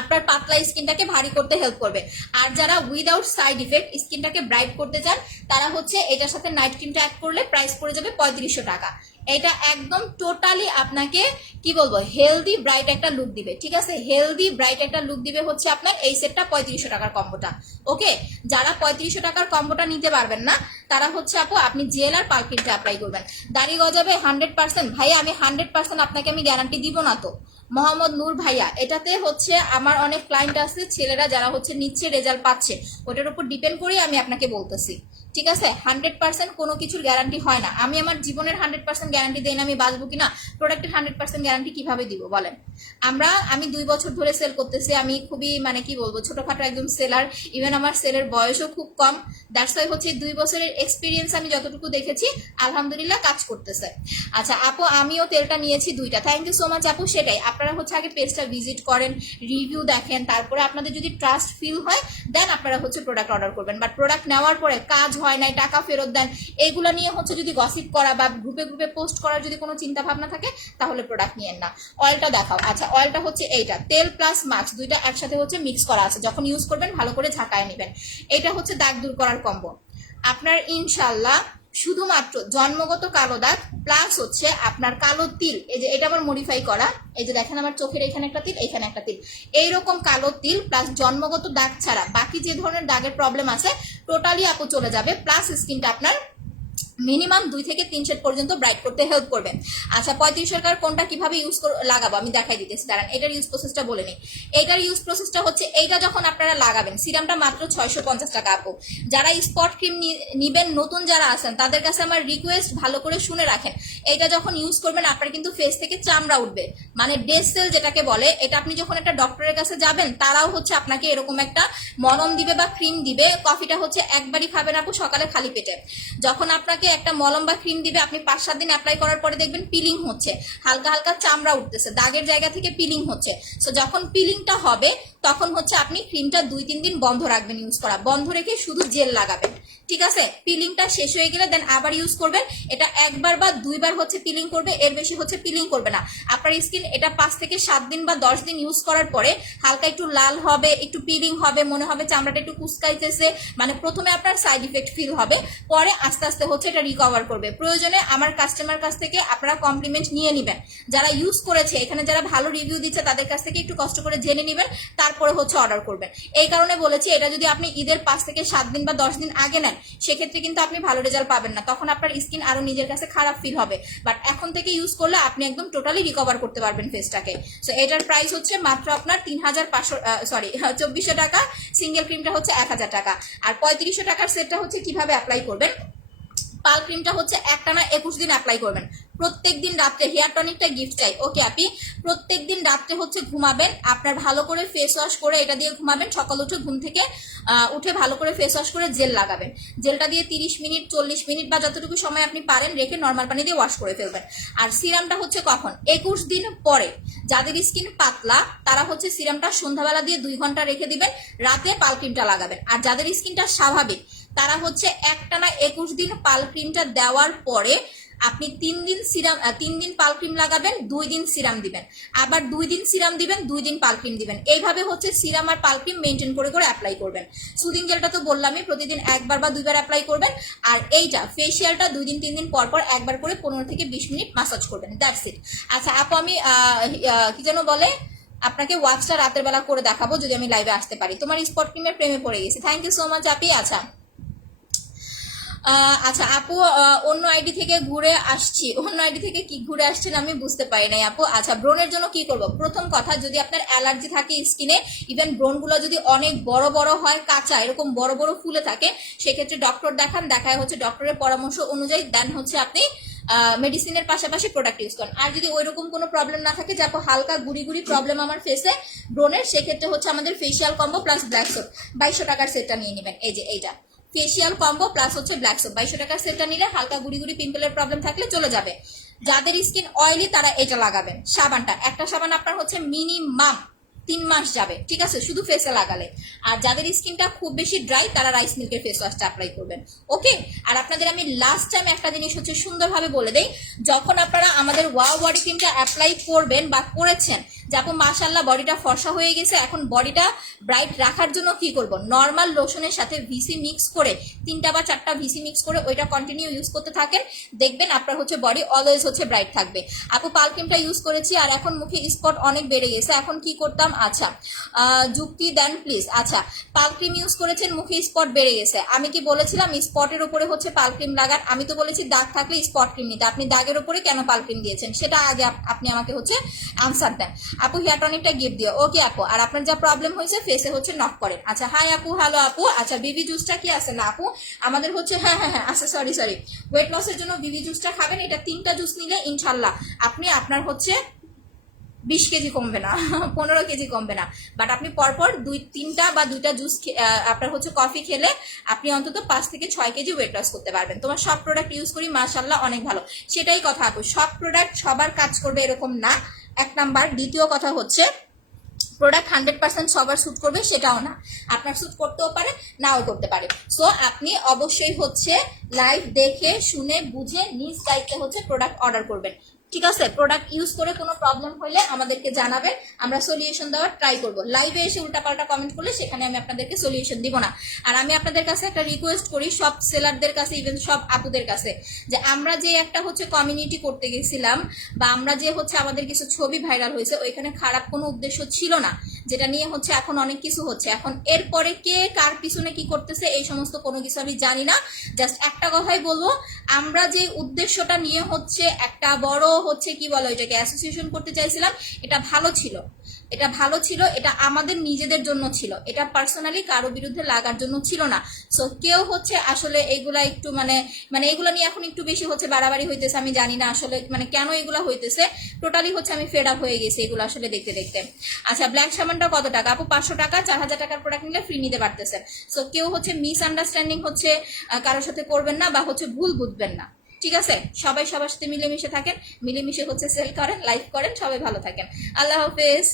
আপনার পাতলা স্কিনটাকে ভারী করতে হেল্প করবে। আর যারা উইদাউট সাইড ইফেক্ট স্কিনটাকে ব্রাইট করতে চান, তারা হচ্ছে এটার সাথে নাইট ক্রিমটা অ্যাড করলে প্রাইস পড়ে যাবে 3500 টাকা। এটা একদম টোটালি আপনাকে কি বলবো, হেলদি ব্রাইট একটা লুক দিবে। ঠিক আছে, হেলদি ব্রাইট একটা লুক দিবে হচ্ছে আপনার এই সেটটা 3500 টাকার কম্বোটা। ওকে, যারা 3500 টাকার কম্বোটা নিতে পারবেন না, তারা হচ্ছে আপু আপনি জেল আর পালকিনটা অ্যাপ্লাই করবেন। দাড়ি গজাবে 100%। ভাইয়া আমি 100% আপনাকে আমি গ্যারান্টি দিব না তো। মোহাম্মদ নূর ভাইয়া, এটাতে হচ্ছে আমার অনেক ক্লায়েন্ট আছে ছেলেরা যারা হচ্ছে নিচ্ছে, রেজাল্ট পাচ্ছে, ওটার উপর ডিপেন্ড করে আমি আপনাকে বলতেছি। ঠিক আছে, 100% কোনো কিছুর গ্যারান্টি হয় না। আমি আমার জীবনের 100% গ্যারান্টি দেই না, আমি বাঁচবো কিনা। প্রোডাক্টের 100% গ্যারান্টি কিভাবে দিব বলেন? আমি 2 বছর ধরে সেল করতেছি, আমি খুবই মানে কি বলবো ছোটখাটো একদম সেলার। ইভেন আমার সেলের বয়সও খুব কম। দ্যাটস ওয়াই হচ্ছে 2 বছরের এক্সপিরিয়েন্স, আমি যতটুকু দেখেছি আলহামদুলিল্লাহ কাজ করতেছে। আচ্ছা আপু আমিও তেলটা নিয়েছি 2টা। থ্যাংক ইউ সো মাচ আপু। সেটাই আপনারা হচ্ছে আগে পেজটা ভিজিট করেন, রিভিউ দেখেন, তারপরে আপনাদের যদি ট্রাস্ট ফিল হয় দেন আপনারা হচ্ছে প্রোডাক্ট অর্ডার করবেন। বাট প্রোডাক্ট নেওয়ার পরে কাজ হয় নাই, টাকা ফেরত দেন, এইগুলো নিয়ে হচ্ছে যদি গসিপ করা বা গ্রুপে গ্রুপে পোস্ট করার যদি কোনো চিন্তা ভাবনা থাকে, তাহলে প্রোডাক্ট নিয়েন না। অয়েলটা দেখাও। আচ্ছা অয়েলটা হচ্ছে এইটা, তেল প্লাস মাস্ক দুইটা একসাথে হচ্ছে মিক্স করা আছে, যখন ইউজ করবেন ভালো করে ঝাঁকায় নেবেন। এটা হচ্ছে দাগ দূর করার কম্বো। আপনার ইনশাল্লাহ শুধুমাত্র জন্মগত কালো দাগ প্লাস হচ্ছে আপনার কালো তিল, এই যে এটা আমার মডিফাই করা, এই যে দেখেন আমার চোখের এখানে একটা তিল, এখানে একটা তিল, এইরকম কালো তিল প্লাস জন্মগত দাগ ছাড়া বাকি যে ধরনের দাগের প্রবলেম আছে টোটালি আপু চলে যাবে, প্লাস স্কিনটা আপনার মিনিমাম 2 থেকে 3 শেড পর্যন্ত ব্রাইট করতে হেল্প করবে। আচ্ছা 35 টাকার কোনটা কিভাবে ইউজ লাগাবো আমি দেখাই দিতেছি, দাঁড়ান এটার ইউজ প্রসেসটা বলে নিই। এইটার ইউজ প্রসেসটা হচ্ছে, এইটা যখন আপনারা লাগাবেন, সিরামটা মাত্র 650 টাকা আপু। যারা স্পট ক্রিম নিবেন নতুন যারা আছেন তাদের কাছে আমার রিকোয়েস্ট, ভালো করে শুনে রাখেন, এইটা যখন ইউজ করবেন আপনার কিন্তু ফেস থেকে চামড়া উঠবে, মানে ডেড সেল যেটাকে বলে। এটা আপনি যখন একটা ডক্টরের কাছে যাবেন তারাও হচ্ছে আপনাকে এরকম একটা মলম দিবে বা ক্রিম দিবে, কফিটা হচ্ছে একবারই খাবেন আপু সকালে খালি পেটে। যখন আপনাকে একটা মলম বা ক্রিম দিবে আপনি 5-7 দিন অ্যাপ্লাই করার পরে দেখবেন পিলিং হচ্ছে, হালকা হালকা চামড়া উঠতেছে, দাগের জায়গা থেকে পিলিং হচ্ছে। সো যখন পিলিংটা হবে তখন হচ্ছে আপনি ক্রিমটা 2-3 দিন বন্ধ রাখবেন ইউজ করা, বন্ধ রেখে শুধু জেল লাগাবেন, ঠিক আছে? পিলিংটা শেষ হয়ে গেলে দেন আবার ইউজ করবেন। এটা একবার বা 2বার হচ্ছে পিলিং করবে, এর বেশি হচ্ছে পিলিং করবে না। আপনার স্কিন এটা 5 থেকে 7 দিন বা 10 দিন ইউজ করার পরে হালকা একটু লাল হবে, একটু পিলিং হবে, মনে হবে চামড়াটা একটু কুচকাইতেছে, মানে প্রথমে আপনার সাইড ইফেক্ট ফিল হবে, পরে আস্তে আস্তে হচ্ছে এটা রিকভার করবে। প্রয়োজনে আমার কাস্টমার কাছ থেকে আপনারা কমপ্লিমেন্ট নিয়ে নেবেন, যারা ইউজ করেছে, এখানে যারা ভালো রিভিউ দিচ্ছে তাদের কাছ থেকে একটু কষ্ট করে জেনে নেবেন, তারপরে হচ্ছে অর্ডার করবেন। এই কারণে বলেছি এটা যদি আপনি ঈদের 5 থেকে 7 দিন বা 10 দিন আগে নেন সেক্ষেত্রে কিন্তু আপনি ভালো রেজাল্ট পাবেন না, তখন আপনার স্কিন আরো নিজের কাছে খারাপ ফিল হবে। বাট এখন থেকে ইউজ করলে আপনি একদম টোটালি রিকভার করতে পারবেন ফেসটাকে। সো এটার প্রাইস হচ্ছে মাত্র আপনার 2400 টাকা, সিঙ্গেল ক্রিমটা হচ্ছে 1000 টাকা। আর 3500 টাকার সেটটা হচ্ছে কিভাবে অ্যাপ্লাই করবেন, পাল ক্রিমটা হচ্ছে একটানা 21 দিন অ্যাপ্লাই করবেন, প্রত্যেকদিন রাত্রে। হেয়ার টনিকটা গিফট চাই, ওকে আপি? প্রত্যেকদিন রাত্রে হচ্ছে ঘুমাবেন, আপনার ভালো করে ফেস ওয়াশ করে এটা দিয়ে ঘুমাবেন, সকাল উঠে ঘুম থেকে উঠে ভালো করে ফেস ওয়াশ করে জেল লাগাবেন, জেলটা দিয়ে 30 মিনিট 40 মিনিট বা যতটুকু সময় আপনি পারেন রেখে নর্মাল পানি দিয়ে ওয়াশ করে ফেলবেন। আর সিরামটা হচ্ছে কখন, 21 দিন পরে। যাদের স্কিন পাতলা তারা হচ্ছে সিরামটা সন্ধ্যাবেলা দিয়ে 2 ঘন্টা রেখে দিবেন, রাতে পাল ক্রিমটা লাগাবেন। আর যাদের স্কিনটা স্বাভাবিক তারা হচ্ছে একটানা 21 দিন পাল ক্রিমটা দেওয়ার পরে আপনি 3 দিন পাল ক্রিম লাগাবেন, 2 দিন সিরাম দিবেন, আবার 2 দিন সিরাম দিবেন, 2 দিন পাল ক্রিম দিবেন। এইভাবে হচ্ছে সিরাম আর পাল ক্রিম মেনটেন করে করে অ্যাপ্লাই করবেন। সুদিং জেলটা তো বললামই প্রতিদিন 1বার বা 2বার অ্যাপ্লাই করবেন। আর এইটা ফেসিয়ালটা 2 দিন 3 দিন পর পর একবার করে 15 থেকে 20 মিনিট ম্যাসাজ করবেন, দ্যাটস ইট। আচ্ছা আপু আমি কি যেন বলে, আপনাকে ওয়াচটা রাতের বেলা করে দেখাবো যদি আমি লাইভে আসতে পারি। তোমার স্পট ক্রিমের প্রেমে পড়ে গেছি, থ্যাংক ইউ সো মাচ আপি। আচ্ছা আপু অন্য আইডি থেকে ঘুরে আসছি, অন্য আইডি থেকে কি ঘুরে আসছেন আমি বুঝতে পারি নাই আপু। আচ্ছা ব্রণের জন্য কি করব, প্রথম কথা যদি আপনার অ্যালার্জি থাকে স্কিনে, ইভেন ব্রণগুলো যদি অনেক বড় বড় হয়, কাঁচা এরকম বড় বড় ফুলে থাকে, সেক্ষেত্রে ডক্টর দেখান, দেখায় হচ্ছে ডক্টরের পরামর্শ অনুযায়ী দেন হচ্ছে আপনি মেডিসিনের পাশাপাশি প্রোডাক্ট ইউজ করেন। আর যদি ওইরকম কোনো প্রবলেম না থাকে যে আপু হালকা গুড়ি গুড়ি প্রবলেম আমার ফেসে ব্রণের, সেক্ষেত্রে হচ্ছে আমাদের facial combo plus black soap 2200 টাকার সেটটা নিয়ে নেবেন। এই যে এইটা ফেসিয়াল কম্বো প্লাস হচ্ছে ব্ল্যাক সোপ 2200 টাকার সেটটা নিলে হালকা গুড়ি গুড়ি পিম্পলের প্রবলেম থাকলে চলে যাবে। যাদের স্কিন অয়েলি তারা এটা লাগাবেন। সাবানটা, একটা সাবান আপনার হচ্ছে মিনিমাম 3 মাস যাবে, ঠিক আছে, শুধু ফেসে লাগালে। আর যাদের স্কিনটা খুব বেশি ড্রাই তারা রাইস মিল্কের ফেস ওয়াশটা অ্যাপ্লাই করবেন, ওকে? আর আপনাদের আমি লাস্ট টাইম একটা জিনিস হচ্ছে সুন্দরভাবে বলে দেই, যখন আপনারা আমাদের ওয়াও বডি ক্রিমটা অ্যাপ্লাই করবেন বা করেছেন যে আপু মাশাআল্লাহ বডিটা ফর্সা হয়ে গেছে, এখন বডিটা ব্রাইট রাখার জন্য কি করব, নর্মাল লোশনের সাথে ভিসি মিক্স করে 3টা বা 4টা ভিসি মিক্স করে ওইটা কন্টিনিউ ইউজ করতে থাকেন, দেখবেন আপনার হচ্ছে বডি অলওয়েজ হচ্ছে ব্রাইট থাকবে। আপু পাল ক্রিমটা ইউজ করেছি আর এখন মুখে স্পট অনেক বেড়ে গেছে, এখন কি করতাম? আচ্ছা যুক্তি দেন প্লিজ। আচ্ছা পাল ক্রিম ইউজ করেছেন, মুখে স্পট বেড়ে গেছে, আমি কি বলেছিলাম স্পটের উপরে হচ্ছে পাল ক্রিম লাগান? আমি তো বলেছি দাগ থাকলে স্পট ক্রিম নিতে, আপনি দাগের উপরে কেন পাল ক্রিম দিয়েছেন সেটা আগে আপনি আমাকে হচ্ছে আনসার দেন। আপু হেয়ার টনিকটা গিফট দিও, ওকে আপু। আর আপনার যা প্রবলেম হয়েছে ফেসে হচ্ছে নক করেন। আচ্ছা হাই আপু, হ্যালো আপু। আচ্ছা বিবি জুসটা কি আছে না আপু আমাদের হচ্ছে, হ্যাঁ হ্যাঁ হ্যাঁ আচ্ছা সরি ওয়েট লসের জন্য বিবি জুসটা খাবেন, এটা 3টা জুস নিলে ইনশাল্লাহ আপনি আপনার হচ্ছে 20 কেজি কমবে না, 15 কেজি কমবে না, বাট আপনি পরপর 2-3টা বা 2টা জুস আপনার হচ্ছে কফি খেলে আপনি অন্তত 5 থেকে 6 কেজি ওয়েট লস করতে পারবেন। তোমার সব প্রোডাক্ট ইউজ করি মাশাআল্লাহ অনেক ভালো, সেটাই কথা আপু, সব প্রোডাক্ট সবার কাজ করবে এরকম না, 1 নাম্বার। দ্বিতীয় কথা হচ্ছে প্রোডাক্ট 100% সবার স্যুট করবে সেটাও না, আপনার স্যুট করতেও পারে নাও করতে পারে। সো আপনি অবশ্যই হচ্ছে লাইভ দেখে শুনে বুঝে নিজ দায়িত্বে হচ্ছে প্রোডাক্ট অর্ডার করবেন। ঠিক আছে, প্রোডাক্ট ইউজ করে কোনো প্রবলেম হলে আমাদেরকে জানাবেন, আমরা সলিউশন দেওয়ার ট্রাই করব। লাইভে এসে উল্টাপাল্টা কমেন্ট করলে সেখানে আমি আপনাদেরকে সলিউশন দিব না। আর আমি আপনাদের কাছে একটা রিকোয়েস্ট করি, সব সেলারদের কাছে, ইভেন সব আপুদের কাছে, যে আমরা যে একটা হচ্ছে কমিউনিটি করতে গেছিলাম, বা আমরা যে হচ্ছে আমাদের কিছু ছবি ভাইরাল হয়েছে, ওইখানে খারাপ কোনো উদ্দেশ্য ছিল না, যেটা নিয়ে হচ্ছে এখন অনেক কিছু হচ্ছে। এখন এরপরে কে কার পিছনে কি করতেছে এই সমস্ত কোনো কিছু আমি জানি না। জাস্ট একটা কথাই বলবো, আমরা যে উদ্দেশ্যটা নিয়ে হচ্ছে একটা বড় হচ্ছে কি বলো এটাকে অ্যাসোসিয়েশন করতে চাইছিলাম, এটা ভালো ছিল, এটা ভালো ছিল, এটা আমাদের নিজেদের জন্য ছিল, এটা পার্সোনালি কারো বিরুদ্ধে লাগার জন্য ছিল না। সো কেউ হচ্ছে আসলে এগুলা একটু মানে এগুলো নিয়ে এখন একটু বেশি হচ্ছে বাড়াবাড়ি হইতেছে, আমি জানি না আসলে মানে কেন এগুলা হইতেছে। টোটালি হচ্ছে আমি ফেড আপ হয়ে গেছি এগুলো আসলে দেখতে দেখতে। আচ্ছা, ব্ল্যাক সাবানটা কত টাকা আপু? 500 টাকা, 4000 টাকার প্রোডাক্ট নিলে ফ্রি নিতে পারতেছেন। সো কেউ হচ্ছে মিসআন্ডারস্ট্যান্ডিং হচ্ছে কারোর সাথে করবেন না, বা হচ্ছে ভুল বুঝবেন না, ঠিক আছে? সবাই সবার সাথে মিলেমিশে থাকেন, মিলেমিশে হচ্ছে সেল করেন, লাইভ করেন, সবাই ভালো থাকেন। আল্লাহ হাফেজ।